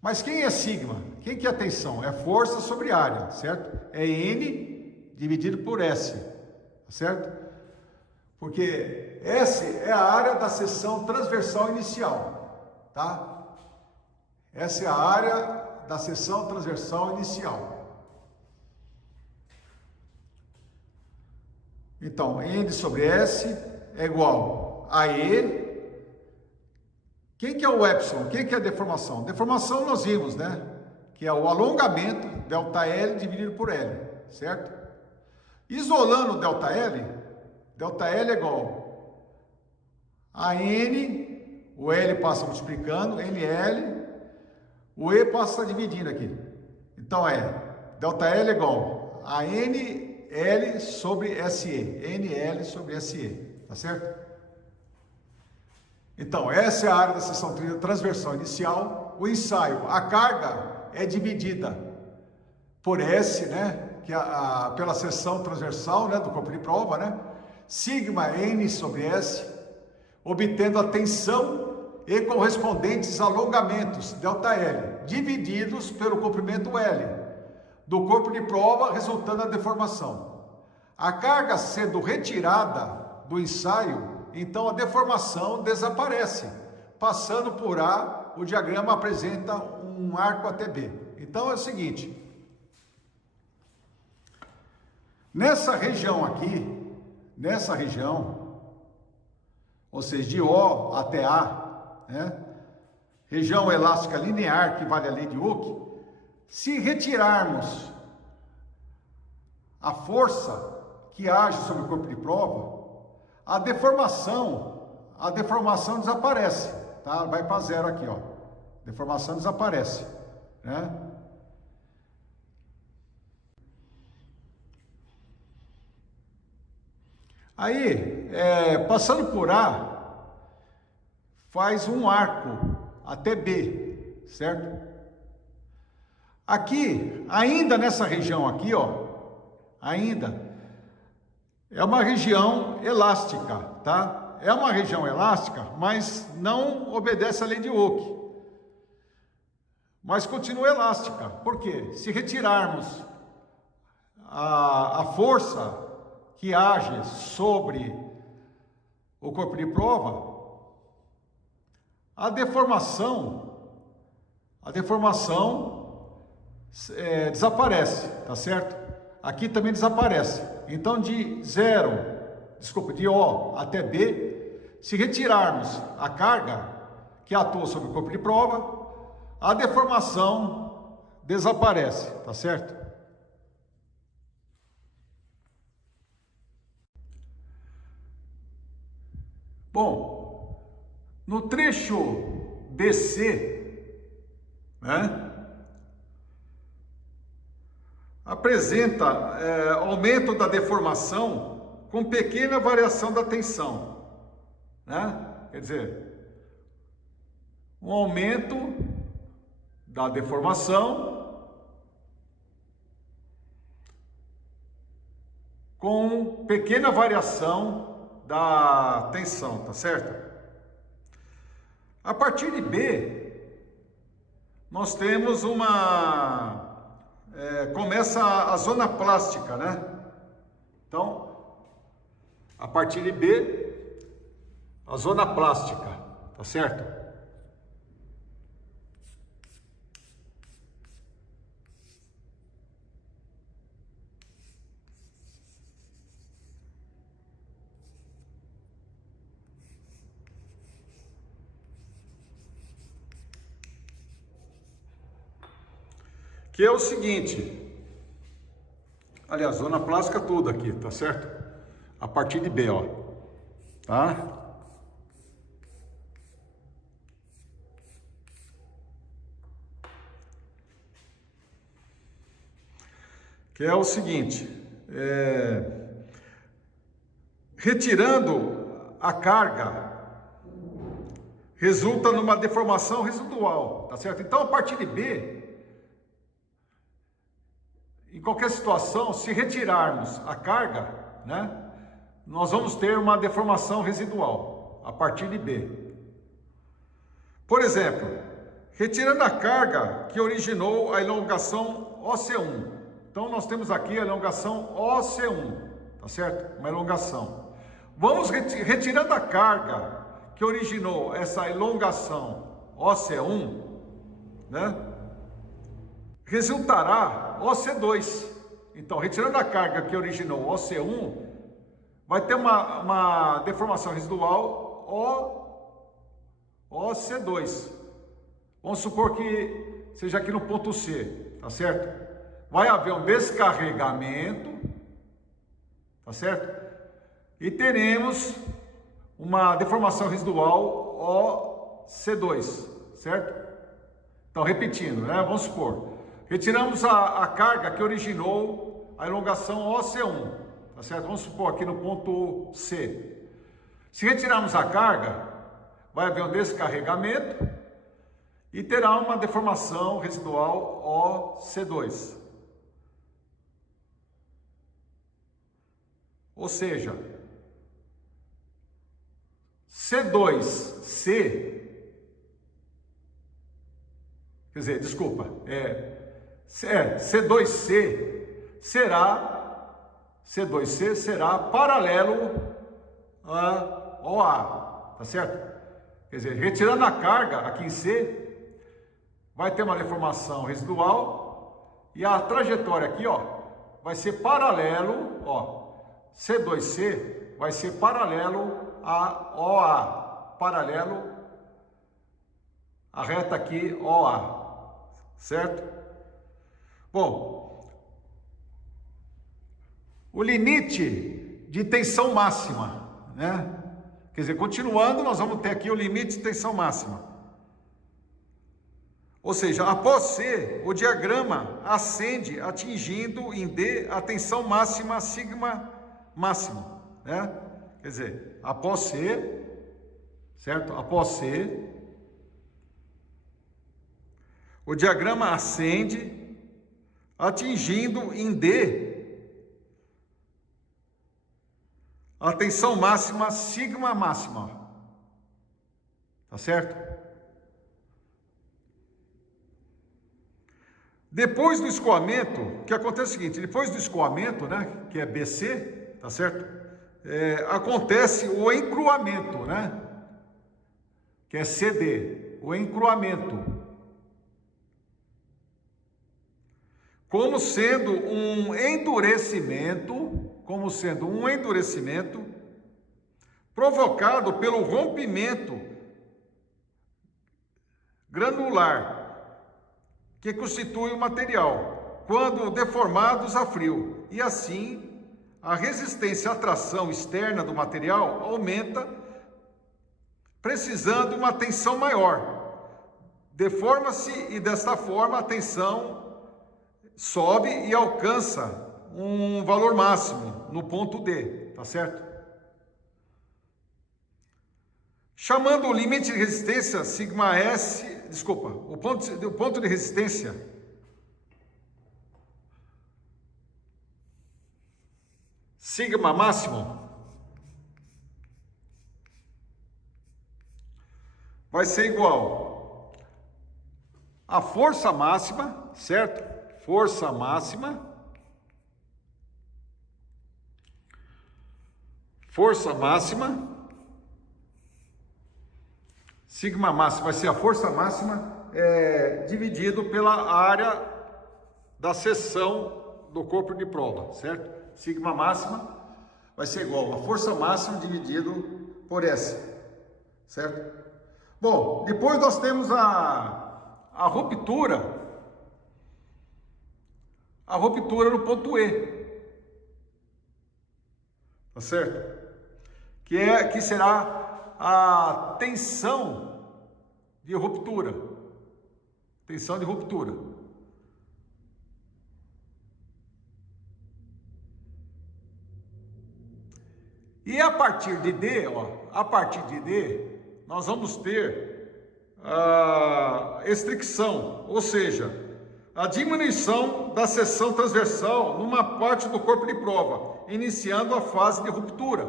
Mas quem é sigma? Quem que é a tensão? É força sobre área, certo? É N dividido por S, certo? Porque S é a área da seção transversal inicial, tá? Essa é a área da seção transversal inicial. Então, N sobre S é igual a E. Quem que é o epsilon? Quem que é a deformação? Deformação nós vimos, né? Que é o alongamento, ΔL dividido por L, certo? Isolando ΔL é igual a N, o L passa multiplicando, NL, o E passa dividindo aqui. Então ΔL é igual a NL sobre SE, NL sobre SE, tá certo? Então, essa é a área da seção transversal inicial. O ensaio, a carga é dividida por S, né? Que é pela seção transversal, né? Do corpo de prova, né? Sigma N sobre S, obtendo a tensão e correspondentes alongamentos, ΔL, divididos pelo comprimento L, do corpo de prova, resultando a deformação. A carga sendo retirada do ensaio, então a deformação desaparece. Passando por A, o diagrama apresenta um arco até B. Então é o seguinte, nessa região aqui, nessa região, ou seja, de O até A, né? Região elástica linear, que vale a lei de Hooke, se retirarmos a força que age sobre o corpo de prova, a deformação desaparece, tá? Vai para zero aqui, ó. Deformação desaparece, né? Aí, passando por A, faz um arco até B, certo? Aqui, ainda nessa região aqui, ó, ainda é uma região elástica, tá? É uma região elástica, mas não obedece à lei de Hooke. Mas continua elástica. Por quê? Se retirarmos a força que age sobre o corpo de prova, a deformação desaparece, tá certo? Aqui também desaparece. Então de O até B, se retirarmos a carga que atua sobre o corpo de prova, a deformação desaparece, tá certo? Bom, no trecho BC, né, apresenta aumento da deformação com pequena variação da tensão, né? Quer dizer, um aumento da deformação com pequena variação da tensão, tá certo? A partir de B, nós temos começa a zona plástica, né? Então, a partir de B, a zona plástica, tá certo? Que é o seguinte, aliás, zona plástica toda aqui, tá certo? A partir de B, ó, tá? Que é o seguinte, retirando a carga, resulta numa deformação residual, tá certo? Então, a partir de B, em qualquer situação, se retirarmos a carga, né, nós vamos ter uma deformação residual a partir de B. Por exemplo, retirando a carga que originou a elongação OC1. Então, nós temos aqui a elongação OC1, tá certo? Uma elongação. Vamos retirando a carga que originou essa elongação OC1, né? Resultará OC2. Então, retirando a carga que originou OC1, vai ter uma deformação residual OC2. Vamos supor que seja aqui no ponto C, tá certo? Vai haver um descarregamento, tá certo? E teremos uma deformação residual OC2, certo? Então, repetindo, né? Vamos supor, retiramos a carga que originou a elongação OC1, tá certo? Vamos supor aqui no ponto C. Se retirarmos a carga, vai haver um descarregamento e terá uma deformação residual OC2. Ou seja, C2C, quer dizer, desculpa, C2C será paralelo a OA, tá certo? Quer dizer, retirando a carga aqui em C, vai ter uma deformação residual e a trajetória aqui, ó, vai ser paralelo, ó, C2C vai ser paralelo a OA, paralelo a reta aqui OA, certo? Bom, o limite de tensão máxima, né? Quer dizer, continuando, nós vamos ter aqui o limite de tensão máxima. Ou seja, após C, o diagrama ascende atingindo em D a tensão máxima sigma máximo, né? Quer dizer, após C, certo? Após C, o diagrama ascende atingindo em D a tensão máxima sigma máxima, tá certo? Depois do escoamento, o que acontece é o seguinte, depois do escoamento, né, que é BC, tá certo? Acontece o encruamento, né, que é CD, o encruamento, como sendo um endurecimento provocado pelo rompimento granular que constitui o material, quando deformados a frio, e assim a resistência à tração externa do material aumenta, precisando de uma tensão maior. Deforma-se e desta forma a tensão sobe e alcança um valor máximo no ponto D, tá certo? Chamando o limite de resistência sigma S, o ponto de resistência sigma máximo vai ser igual à força máxima, certo? Força máxima sigma máxima vai ser a força máxima dividido pela área da seção do corpo de prova, certo? Sigma máxima vai ser igual a força máxima dividido por S, certo? Bom, depois nós temos a ruptura no ponto E, tá certo? Que será a tensão de ruptura. Tensão de ruptura. E a partir de D, nós vamos ter a estricção, ou seja, a diminuição da seção transversal numa parte do corpo de prova, iniciando a fase de ruptura,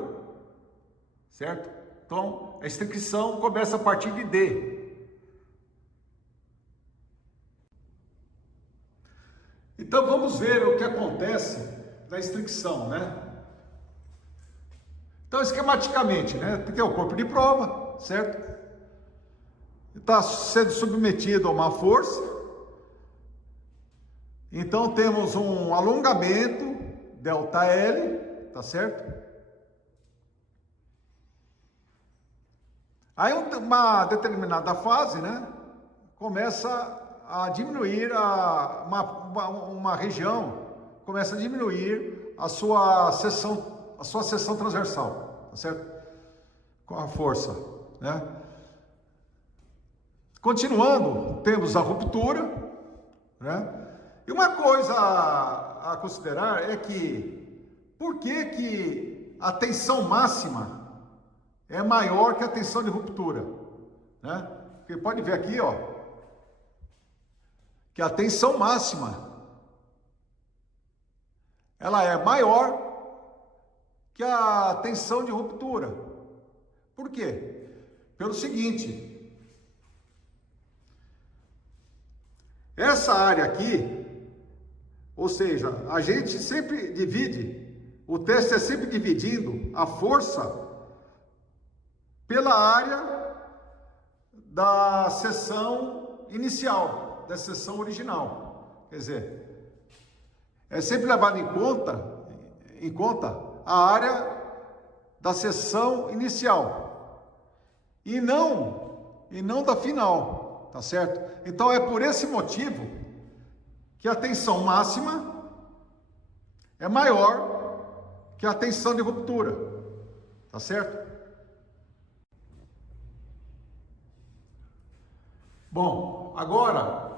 certo? Então, a estricção começa a partir de D. Então, vamos ver o que acontece na estricção, né? Então, esquematicamente, né, tem que ter o corpo de prova, certo? Está sendo submetido a uma força. Então, temos um alongamento, ΔL, tá certo? Aí, uma determinada fase, né, começa a diminuir uma região, começa a diminuir a sua seção transversal, tá certo? Com a força, né? Continuando, temos a ruptura, né? E uma coisa a considerar é que, por que a tensão máxima é maior que a tensão de ruptura, né? Porque pode ver aqui, ó, que a tensão máxima ela é maior que a tensão de ruptura. Por quê? Pelo seguinte, essa área aqui, ou seja, a gente sempre divide, o teste é sempre dividindo a força pela área da seção inicial, da seção original. Quer dizer, é sempre levado em conta a área da seção inicial e não da final, tá certo? Então é por esse motivo que a tensão máxima é maior que a tensão de ruptura, tá certo? Bom, agora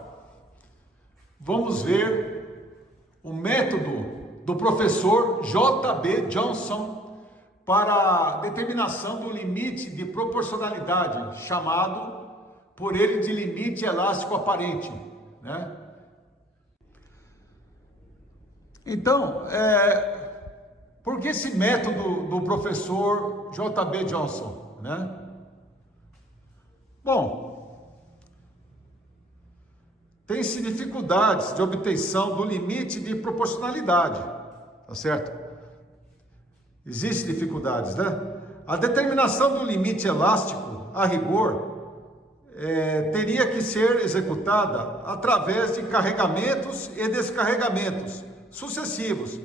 vamos ver o método do professor J.B. Johnson para a determinação do limite de proporcionalidade, chamado por ele de limite elástico aparente, né? Então, por que esse método do professor J.B. Johnson, né? Bom, tem-se dificuldades de obtenção do limite de proporcionalidade, tá certo? Existem dificuldades, né? A determinação do limite elástico, a rigor, teria que ser executada através de carregamentos e descarregamentos sucessivos,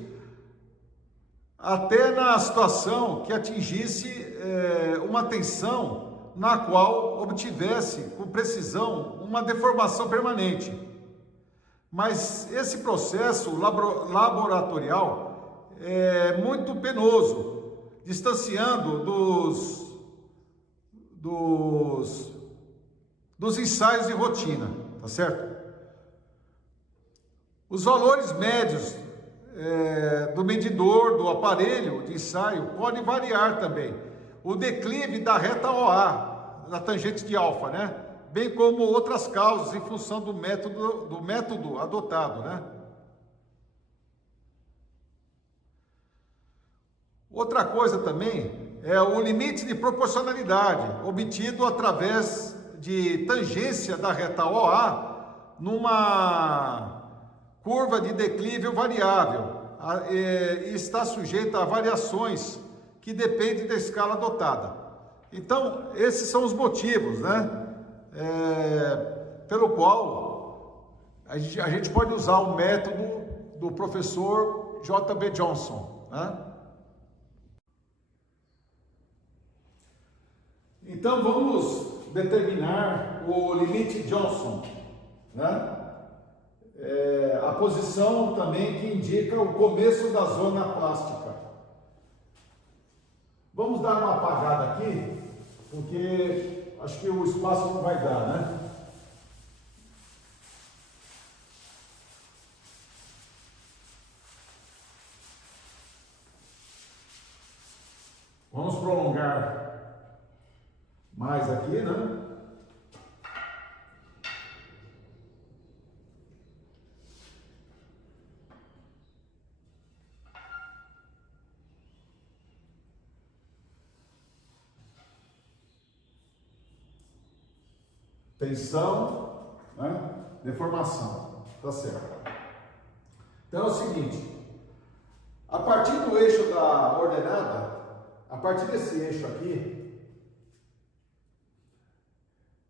até na situação que atingisse uma tensão na qual obtivesse com precisão uma deformação permanente. Mas esse processo laboratorial é muito penoso, distanciando dos ensaios de rotina, tá certo? Os valores médios do medidor, do aparelho de ensaio, podem variar também. O declive da reta OA, da tangente de alfa, né? Bem como outras causas em função do método adotado, né? Outra coisa também é o limite de proporcionalidade, obtido através de tangência da reta OA numa curva de declive variável e está sujeita a variações que dependem da escala adotada. Então, esses são os motivos, né? Pelo qual a gente pode usar o método do professor J.B. Johnson, né? Então, vamos determinar o limite Johnson, né? A posição também que indica o começo da zona plástica. Vamos dar uma apagada aqui, porque acho que o espaço não vai dar, né? Vamos prolongar mais aqui, né? Tensão, né? Deformação, tá certo. Então é o seguinte, a partir do eixo da ordenada, a partir desse eixo aqui,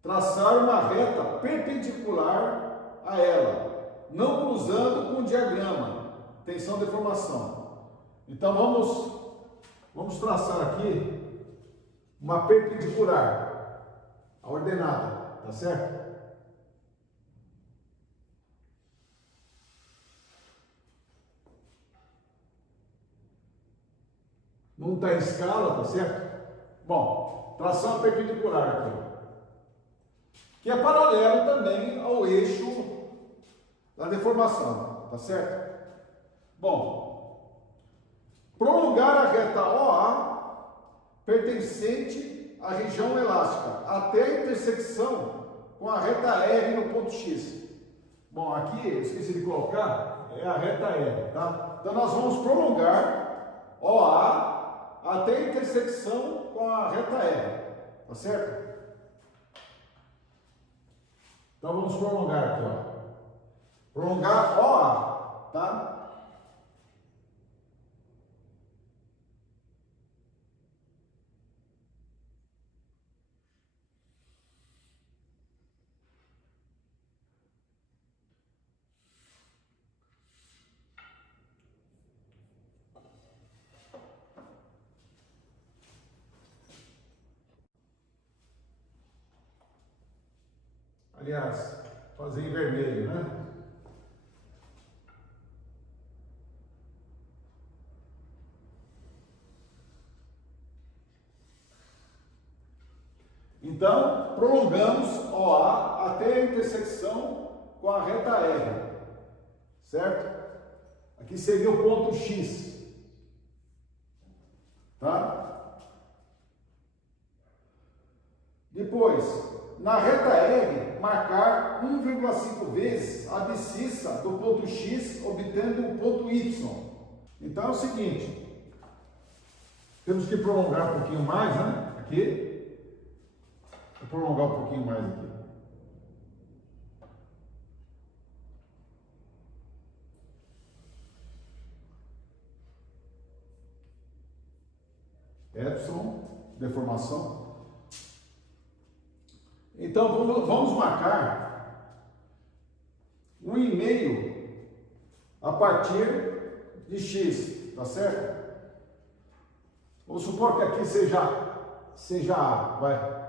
traçar uma reta perpendicular a ela, não cruzando com o diagrama, tensão deformação. Então vamos traçar aqui uma perpendicular, a ordenada, tá certo? Não está em escala, tá certo? Bom, tração perpendicular aqui, que é paralelo também ao eixo da deformação, tá certo? Bom, prolongar a reta OA pertencente à região elástica até a intersecção com a reta R no ponto X. Bom, aqui eu esqueci de colocar, é a reta R, tá? Então nós vamos prolongar OA até a intersecção com a reta R, tá certo? Então vamos prolongar aqui, ó. Prolongar OA, tá? Aliás, fazer em vermelho, né? Então, prolongamos OA até a intersecção com a reta R, certo? Aqui seria o ponto X, tá? Depois, na reta R, marcar 1,5 vezes a abscissa do ponto X, obtendo o ponto Y. Então é o seguinte, temos que prolongar um pouquinho mais, né? Aqui. Vou prolongar um pouquinho mais aqui. Epsilon, deformação. Então vamos marcar 1,5 a partir de X, tá certo? Vamos supor que aqui seja A, vai.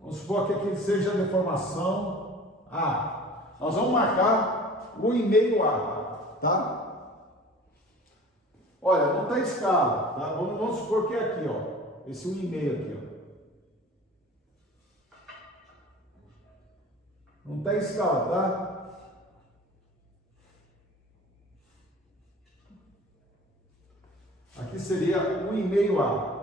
Vamos supor que aqui seja a deformação A. Nós vamos marcar 1,5A, tá? Olha, não está em escala, tá? Vamos supor que é aqui, ó. Esse 1,5 aqui, ó. Não está em escala, tá? Aqui seria 1,5A.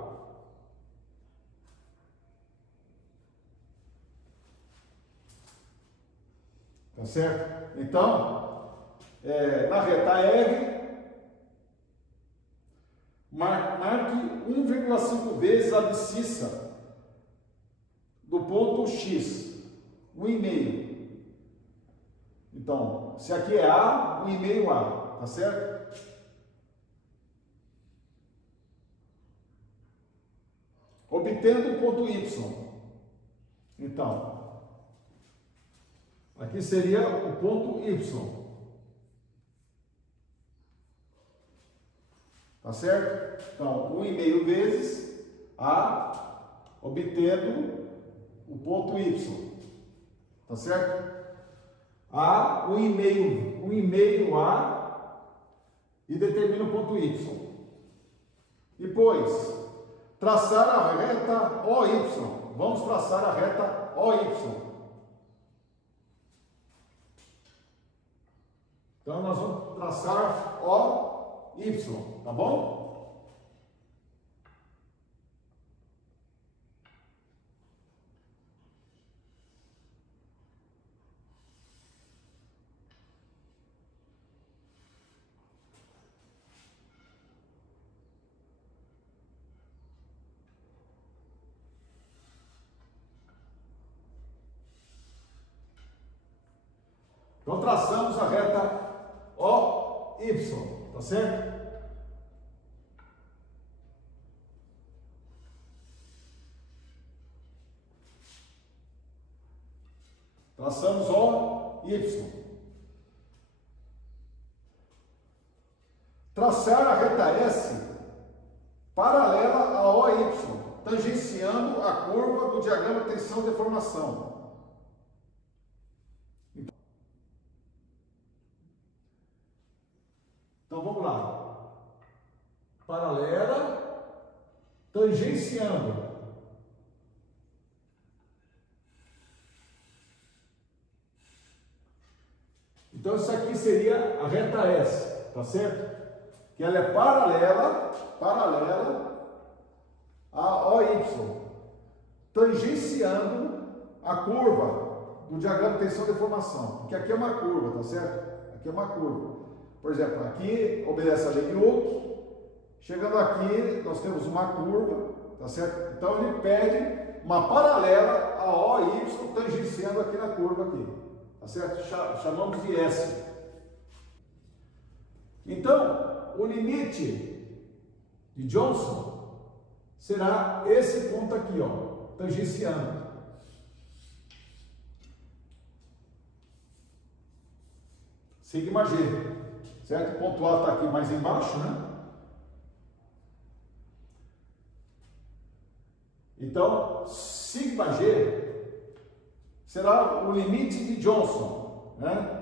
Tá certo? Então, na reta R, marque 1,5 vezes a abscissa do ponto X, 1,5. Então, se aqui é A, 1,5A, tá certo? Obtendo o ponto Y. Então, aqui seria o ponto Y. Tá certo? Então, 1,5 vezes A, obtendo o ponto Y. Tá certo? A, 1,5A e determina o ponto Y. Depois, traçar a reta OY. Vamos traçar a reta OY. Então, nós vamos traçar OY, tá bom? Então, traçamos a reta OY, tá tá certo? Traçamos O, Y. Traçar a reta S paralela a OY, tangenciando a curva do diagrama tensão-deformação. Então vamos lá. Paralela, tangenciando. Então isso aqui seria a reta S, tá certo? Que ela é paralela a OY, tangenciando a curva do diagrama tensão-deformação, porque aqui é uma curva, tá certo? Aqui é uma curva. Por exemplo, aqui obedece a lei de Hooke, chegando aqui nós temos uma curva, tá certo? Então ele pede uma paralela a OY tangenciando aqui na curva aqui, tá certo? Chamamos de S. Então, o limite de Johnson será esse ponto aqui, ó, tangenciando. Sigma G, certo? O ponto A está aqui mais embaixo, né? Então, sigma G será o limite de Johnson, né?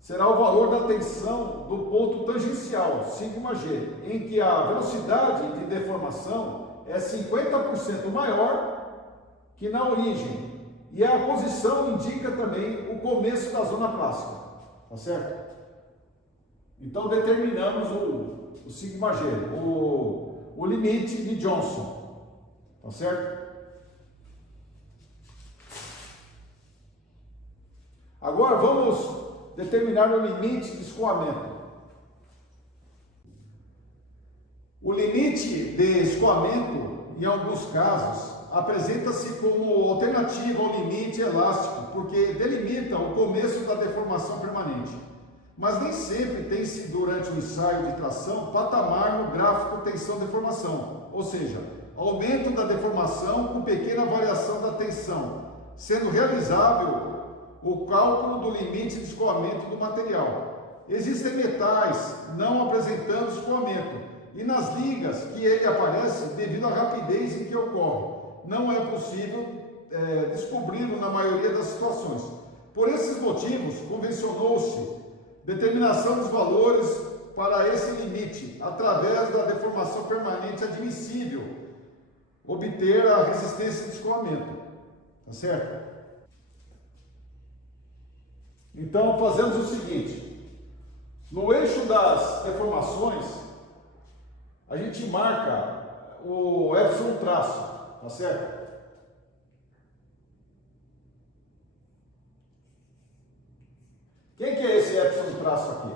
Será o valor da tensão do ponto tangencial, sigma G, em que a velocidade de deformação é 50% maior que na origem. E a posição indica também o começo da zona plástica, tá certo? Então determinamos o sigma G, o limite de Johnson, tá certo? Agora vamos determinar o limite de escoamento. O limite de escoamento, em alguns casos, apresenta-se como alternativa ao limite elástico, porque delimita o começo da deformação permanente. Mas nem sempre tem-se, durante o ensaio de tração, patamar no gráfico tensão-deformação, ou seja, aumento da deformação com pequena variação da tensão, sendo realizável o cálculo do limite de escoamento do material. Existem metais não apresentando escoamento, e nas ligas que ele aparece, devido à rapidez em que ocorre, não é possível descobri-lo na maioria das situações. Por esses motivos, convencionou-se determinação dos valores para esse limite, através da deformação permanente admissível, obter a resistência de escoamento. Tá certo? Então, fazemos o seguinte: no eixo das deformações, a gente marca o epsilon traço, tá certo? Quem que é esse epsilon traço aqui?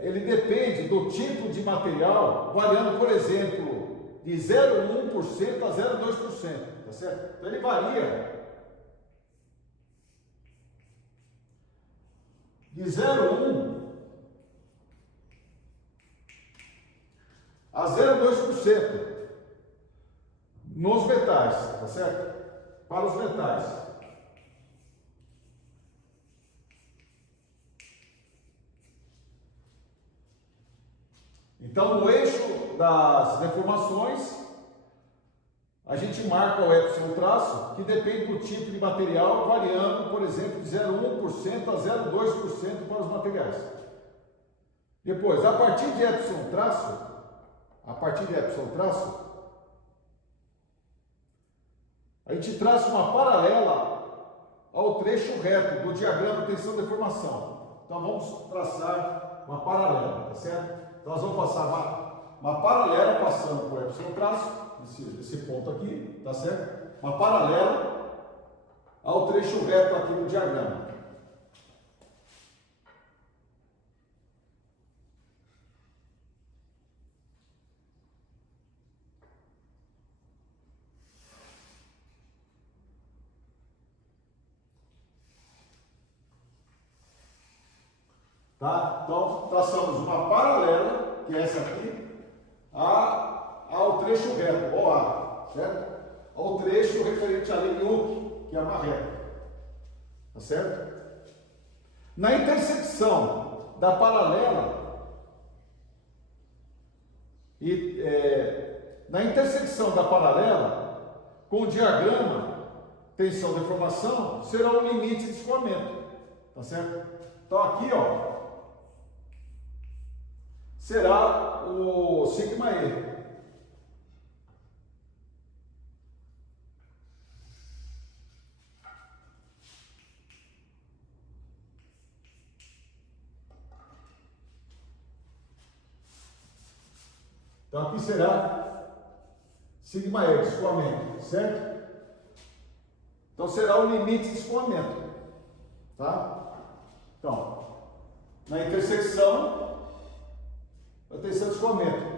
Ele depende do tipo de material, variando, por exemplo, de 0,1% a 0,2%, tá certo? Então ele varia de 0,1 a 0,2% nos metais, tá certo? Para os metais. Então, no eixo das deformações, a gente marca o epsilon traço, que depende do tipo de material, variando, por exemplo, de 0,1% a 0,2% para os materiais. Depois, a partir de epsilon traço, a gente traça uma paralela ao trecho reto do diagrama tensão-deformação. Então, vamos traçar uma paralela, tá certo? Então, nós vamos passar uma paralela passando por epsilon traço, esse ponto aqui, tá certo? Uma paralela ao trecho reto aqui do diagrama. Tá? Então, traçamos uma paralela, que é essa aqui, ao trecho reto, OA, certo? Ao trecho referente à linha UC, que é uma reta. Tá certo? Na intersecção da paralela, com o diagrama tensão deformação, será o limite de escoamento. Tá certo? Então aqui, ó, será o sigma E. Então aqui será sigma E, de escoamento, certo? Então será o limite de escoamento, tá? Então, na intersecção, a tensão de escoamento.